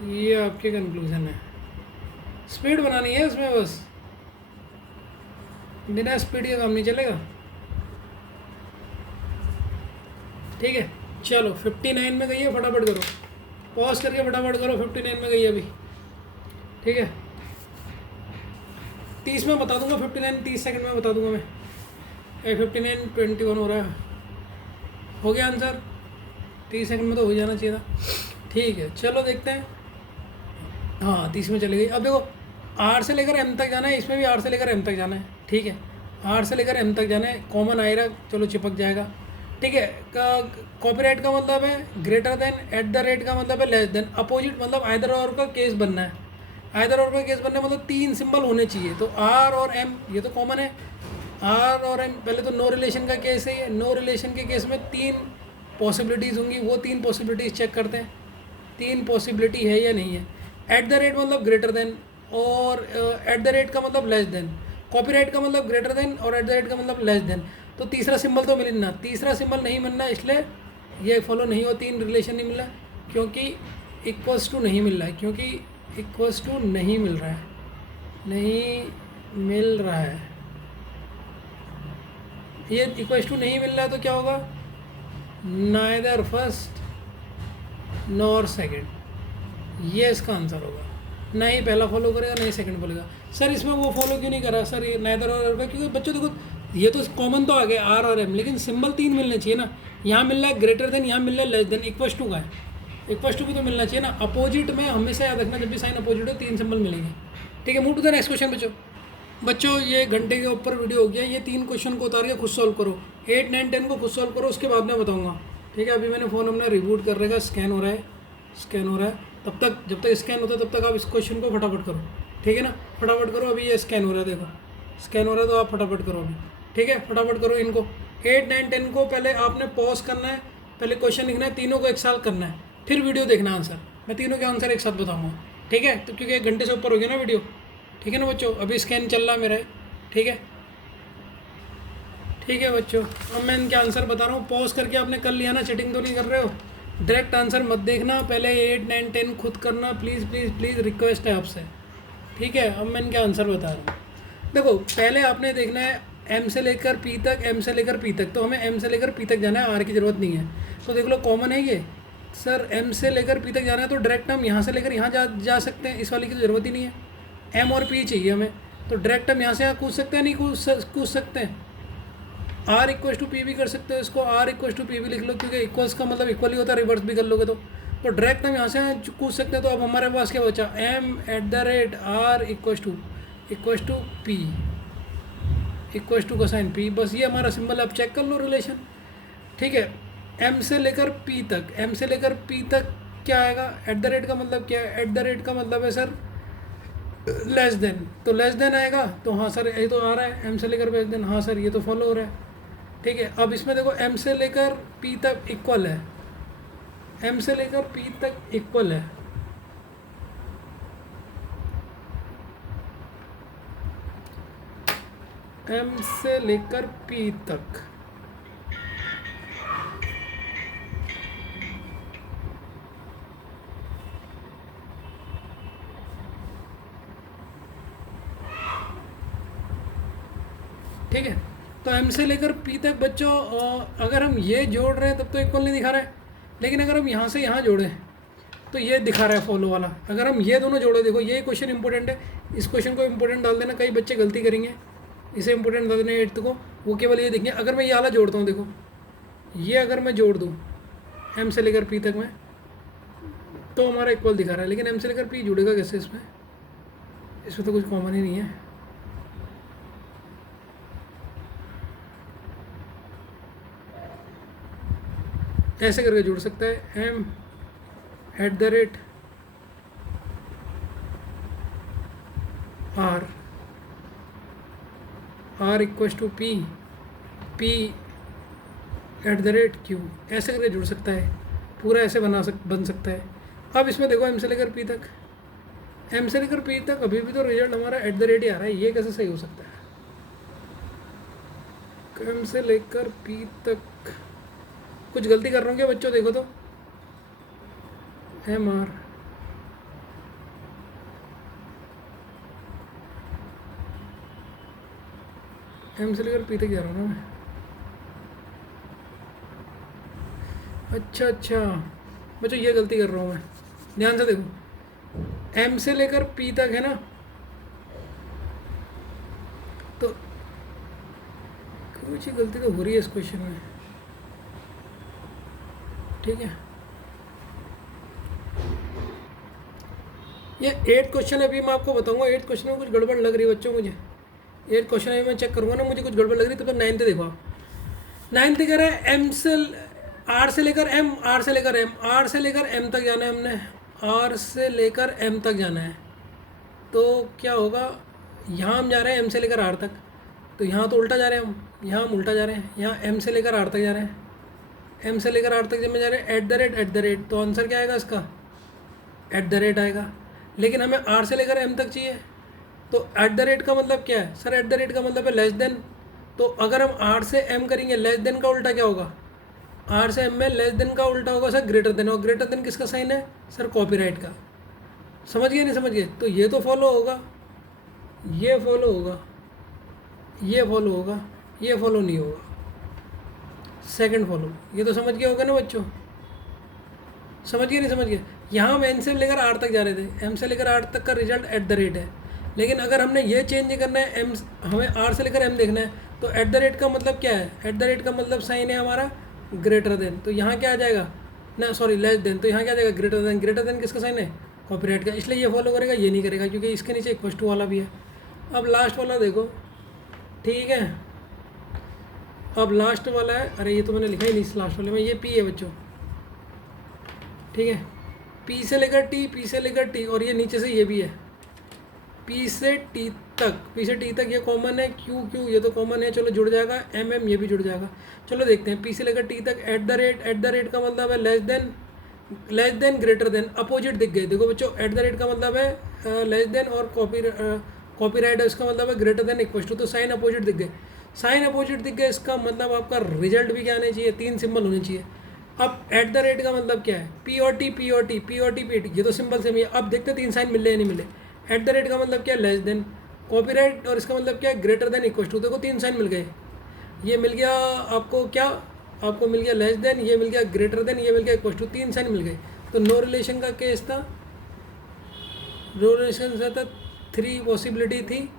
ये आपके कंक्लूजन है। स्पीड बनानी है इसमें, बस बिना स्पीड के काम नहीं चलेगा। ठीक है, चलो 59 में गई है, फटाफट करो, पॉज करके फटाफट करो। 59 में गई है अभी। ठीक है, 30 में बता दूंगा, 59 30 सेकंड में बता दूंगा मैं। 59 21 हो रहा है, हो गया आंसर। 30 सेकंड में तो हो जाना चाहिए था। ठीक है, चलो देखते हैं। हाँ 30 में चली गई। अब देखो आर से लेकर एम तक जाना है, इसमें भी आर से लेकर एम तक जाना है। ठीक है, आर से लेकर एम तक जाना है, कॉमन आएगा, चलो चिपक जाएगा। ठीक है, कॉपीराइट का मतलब है greater then, eight the rate का मतलब है लेस देन, अपोजिट मतलब आइदर और का केस बनना है। आइदर और का केस बनना मतलब 3 सिंबल होने चाहिए, तो आर और एम ये तो कॉमन है, आर और एम। पहले तो नो रिलेशन का केस है ये, नो रिलेशन के केस में 3 पॉसिबिलिटीज़ होंगी, वो 3 पॉसिबिलिटीज़ चेक करते हैं 3 पॉसिबिलिटी है या नहीं है। एट द रेट मतलब ग्रेटर देन, और एट द रेट का मतलब लेस देन, कॉपीराइट का मतलब ग्रेटर देन, और एट द रेट का मतलब लेस देन। तो तीसरा सिंबल तो मिलना, तीसरा सिंबल नहीं मिलना, इसलिए ये फॉलो नहीं हो, 3 रिलेशन नहीं मिला, क्योंकि इक्वल्स टू नहीं मिल रहा है, क्योंकि इक्वल्स टू नहीं मिल रहा है, नहीं मिल रहा है, ये इक्वल्स टू नहीं मिल रहा है तो क्या होगा, नाइदर फर्स्ट नॉर सेकंड, ये इसका आंसर होगा। ना ही पहला फॉलो करेगा ना ही सेकंड बोलेगा। सर इसमें वो फॉलो क्यों नहीं करा सर, ये नाइदर और एम, क्योंकि बच्चों देखो ये तो कॉमन तो आ गया आर और एम, लेकिन सिंबल 3 मिलने चाहिए ना। यहाँ मिल रहा है ग्रेटर देन, यहाँ मिल रहा है लेस देन, इक्वल्स टू का है, इक्वल्स टू भी तो मिलना चाहिए ना। अपोजिट में हमेशा याद रखना, जब भी साइन अपोजिट हो 3 सिंबल मिलेंगे। ठीक है, move to the next question बच्चों। बच्चों ये घंटे के ऊपर वीडियो हो गया, ये 3 क्वेश्चन को उतार के खुद सॉल्व करो, 8, 9, 10 को खुद सॉल्व करो, उसके बाद मैं बताऊंगा। ठीक है, अभी मैंने फ़ोन अपना रिबूट कर रहेगा, स्कैन हो रहा है, स्कैन हो रहा है, तब तक जब तक स्कैन होता है तब तक आप इस क्वेश्चन को फटाफट करो। ठीक है ना, फटाफट करो, अभी ये स्कैन हो रहा है, देखो स्कैन हो रहा है, तो आप फटाफट करो अभी। ठीक है, फटाफट करो इनको। 8, 9, 10 को पहले आपने पॉज करना है, पहले क्वेश्चन लिखना है, तीनों को एक साथ करना है, फिर वीडियो देखना आंसर, मैं तीनों के आंसर एक साथ बताऊँगा। ठीक है, तो क्योंकि 1 घंटे से ऊपर हो गया ना वीडियो। ठीक है ना बच्चों, अभी स्कैन चल रहा है मेरा। ठीक है, ठीक है बच्चों, अब मैं इनके आंसर बता रहा हूँ, पॉज करके आपने कर लिया ना, चीटिंग तो नहीं कर रहे हो। डायरेक्ट आंसर मत देखना, पहले 8, 9, 10 खुद करना, प्लीज़ प्लीज़ प्लीज़, रिक्वेस्ट है आपसे। ठीक है, अब मैं इनके आंसर बता रहा हूँ। देखो पहले आपने देखना है एम से लेकर पी तक, एम से लेकर पी तक, तो हमें एम से लेकर पी तक जाना है, आर की ज़रूरत नहीं है। तो देख लो कॉमन है ये, सर एम से लेकर पी तक जाना है तो डायरेक्ट हम यहाँ से लेकर यहाँ जा सकते हैं, इस वाली की तो ज़रूरत ही नहीं है, एम और पी चाहिए हमें, तो डायरेक्ट हम यहाँ से यहाँ कूद सकते हैं, नहीं कूद सकते हैं। आर इक्वल्स टू पी भी कर सकते हो, इसको आर इक्वल्स टू पी भी लिख लो, क्योंकि इक्वल्स का मतलब इक्वल ही होता है, रिवर्स भी कर लोगे तो डायरेक्ट हम यहाँ से कूद सकते हैं। तो अब हमारे पास क्या बचा, M at the rate R equals to P, equals to का साइन पी, बस ये हमारा सिंबल है। आप चेक कर लो रिलेशन। ठीक है, एम से लेकर पी तक, एम से लेकर पी तक क्या आएगा, एट द रेट का मतलब क्या है, एट द रेट का मतलब है सर लेस देन, तो लेस देन आएगा, तो हाँ सर ये तो आ रहा है, एम से लेकर लेस देन, हाँ सर ये तो फॉलो हो रहा है। ठीक है, अब इसमें देखो एम से लेकर पी तक इक्वल है, एम से लेकर पी तक इक्वल है, एम से लेकर पी तक, ठीक है। तो एम से लेकर पी तक बच्चों, अगर हम ये जोड़ रहे हैं तब तो इक्वल नहीं दिखा रहा है, लेकिन अगर हम यहाँ से यहाँ जोड़ें तो ये दिखा रहा है फॉलो वाला। अगर हम ये दोनों जोड़े, देखो ये क्वेश्चन इंपॉर्टेंट है, इस क्वेश्चन को इंपॉर्टेंट डाल देना, कई बच्चे गलती करेंगे, इसे इंपॉर्टेंट डाल देना 8th को, वो केवल ये देखेंगे। अगर मैं ये वाला जोड़ता हूँ, देखो ये अगर मैं जोड़ दूँ एम से लेकर पी तक में, तो हमारा इक्वल दिखा रहा है, लेकिन एम से लेकर पी जुड़ेगा कैसे इसमें, इसमें तो कुछ कॉमन ही नहीं है। ऐसे करके जुड़ सकता है, M at the rate R, R equals to P, P at the rate Q, ऐसे करके जुड़ सकता है, पूरा ऐसे बन सकता है। अब इसमें देखो एम से लेकर पी तक, एम से लेकर पी तक अभी भी तो रिजल्ट हमारा एट द रेट ही आ रहा है, ये कैसे सही हो सकता है। एम से लेकर पी तक कुछ गलती कर रहा हूँ क्या बच्चों, देखो तो एम आर, एम से लेकर पी तक जा रहा हूँ ना मैं, अच्छा अच्छा बच्चों ये गलती कर रहा हूँ मैं, ध्यान से देखो, एम से लेकर पी तक है ना, तो कुछ गलती तो हो रही है इस क्वेश्चन में। ठीक है, ये 8 क्वेश्चन अभी मैं आपको बताऊंगा, 8 क्वेश्चन में कुछ गड़बड़ लग रही है बच्चों मुझे, 8 क्वेश्चन अभी मैं चेक करूँगा ना, मुझे कुछ गड़बड़ लग रही है, तब तो 9th देखो आप, 9th कह रहा है एम से आर से लेकर एम, आर से लेकर एम, आर से लेकर एम तक जाना है हमने, आर से लेकर एम तक जाना है। तो क्या होगा, यहाँ हम जा रहे हैं एम से लेकर आर तक, तो यहाँ तो उल्टा जा रहे हैं हम, यहाँ हम उल्टा जा रहे हैं, यहाँ एम से लेकर आर तक जा रहे हैं, एम से लेकर आर तक जब मैं जा रहे हैं एट द रेट, तो आंसर क्या आएगा इसका, एट द रेट आएगा। लेकिन हमें आर से लेकर एम तक चाहिए, तो एट द रेट का मतलब क्या है सर, एट द रेट का मतलब है लेस देन। तो अगर हम आर से एम करेंगे, लेस देन का उल्टा क्या होगा, आर से एम में लेस देन का उल्टा होगा सर ग्रेटर देन, और ग्रेटर देन किसका साइन है सर, कॉपीराइट का। समझ गए नहीं समझ गए, तो ये तो फॉलो होगा, ये फॉलो होगा, ये फॉलो होगा, ये फॉलो नहीं होगा, सेकंड फॉलो। ये तो समझ गए होगा ना बच्चों, समझ गए नहीं समझ गए। यहाँ हम एन से लेकर आर तक जा रहे थे, एम से लेकर आर तक का रिजल्ट एट द रेट है, लेकिन अगर हमने ये चेंज नहीं करना है, एम हमें आर से लेकर एम देखना है, तो एट द रेट का मतलब क्या है, एट द रेट का मतलब साइन है हमारा ग्रेटर देन, तो यहाँ क्या आ जाएगा ना, सॉरी लेस देन, तो यहाँ क्या आ जाएगा ग्रेटर देन। ग्रेटर देन किसका साइन है, कॉपीराइट का, इसलिए ये फॉलो करेगा, ये नहीं करेगा, क्योंकि इसके नीचे इक्वल टू वाला भी है। अब लास्ट वाला देखो, ठीक है, अब लास्ट वाला है, अरे ये तो मैंने लिखा ही नहीं इस लास्ट वाले में, ये पी है बच्चों, ठीक है, पी से लेकर टी, पी से लेकर टी, और ये नीचे से ये भी है, पी से टी तक, पी से टी तक ये कॉमन है, क्यू क्यू ये तो कॉमन है, चलो जुड़ जाएगा, एम एम ये भी जुड़ जाएगा। चलो देखते हैं, पी से लेकर टी तक एट द रेट का मतलब है less than greater than, opposite दिख गए। देखो बच्चों, एट द रेट का मतलब है लेस देन, और कॉपीराइट है इसका मतलब है ग्रेटर देन इक्वल टू, तो साइन अपोजिट दिख गए, साइन अपोजिट दिख गए, इसका मतलब आपका रिजल्ट भी क्या आने चाहिए, 3 सिंबल होने चाहिए। अब एट द रेट का मतलब क्या है, पी और टी, पी और टी, पी और टी, पी टी, ये तो सिंबल सेम है। अब देखते हैं 3 साइन मिले या नहीं मिले। एट द रेट का मतलब क्या है, लेस देन, कॉपीराइट, और इसका मतलब क्या है ग्रेटर देन इक्वल टू। देखो 3 साइन मिल गए, ये मिल गया आपको क्या, आपको मिल गया लेस देन, ये मिल गया ग्रेटर देन, ये मिल गया इक्वल टू, 3 साइन मिल गए। तो नो रिलेशन का केस था, नो रिलेशन से था, 3 पॉसिबिलिटी थी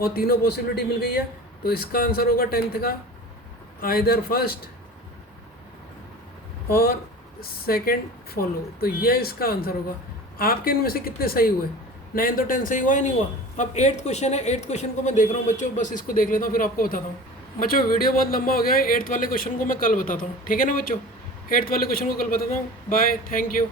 और तीनों पॉसिबिलिटी मिल गई है। तो इसका आंसर होगा 10th का आइदर फर्स्ट और सेकंड फॉलो, तो ये इसका आंसर होगा। आपके इनमें से कितने सही हुए, 9 तो 10 सही हुआ या नहीं हुआ। अब 8th क्वेश्चन है, 8th क्वेश्चन को मैं देख रहा हूँ बच्चों, बस इसको देख लेता हूँ फिर आपको बताता हूँ। बच्चों वीडियो बहुत लंबा हो गया है, 8th वाले क्वेश्चन को मैं कल बताता हूँ, ठीक है ना बच्चों, 8th वाले क्वेश्चन को कल बताता हूँ। Bye, thank you.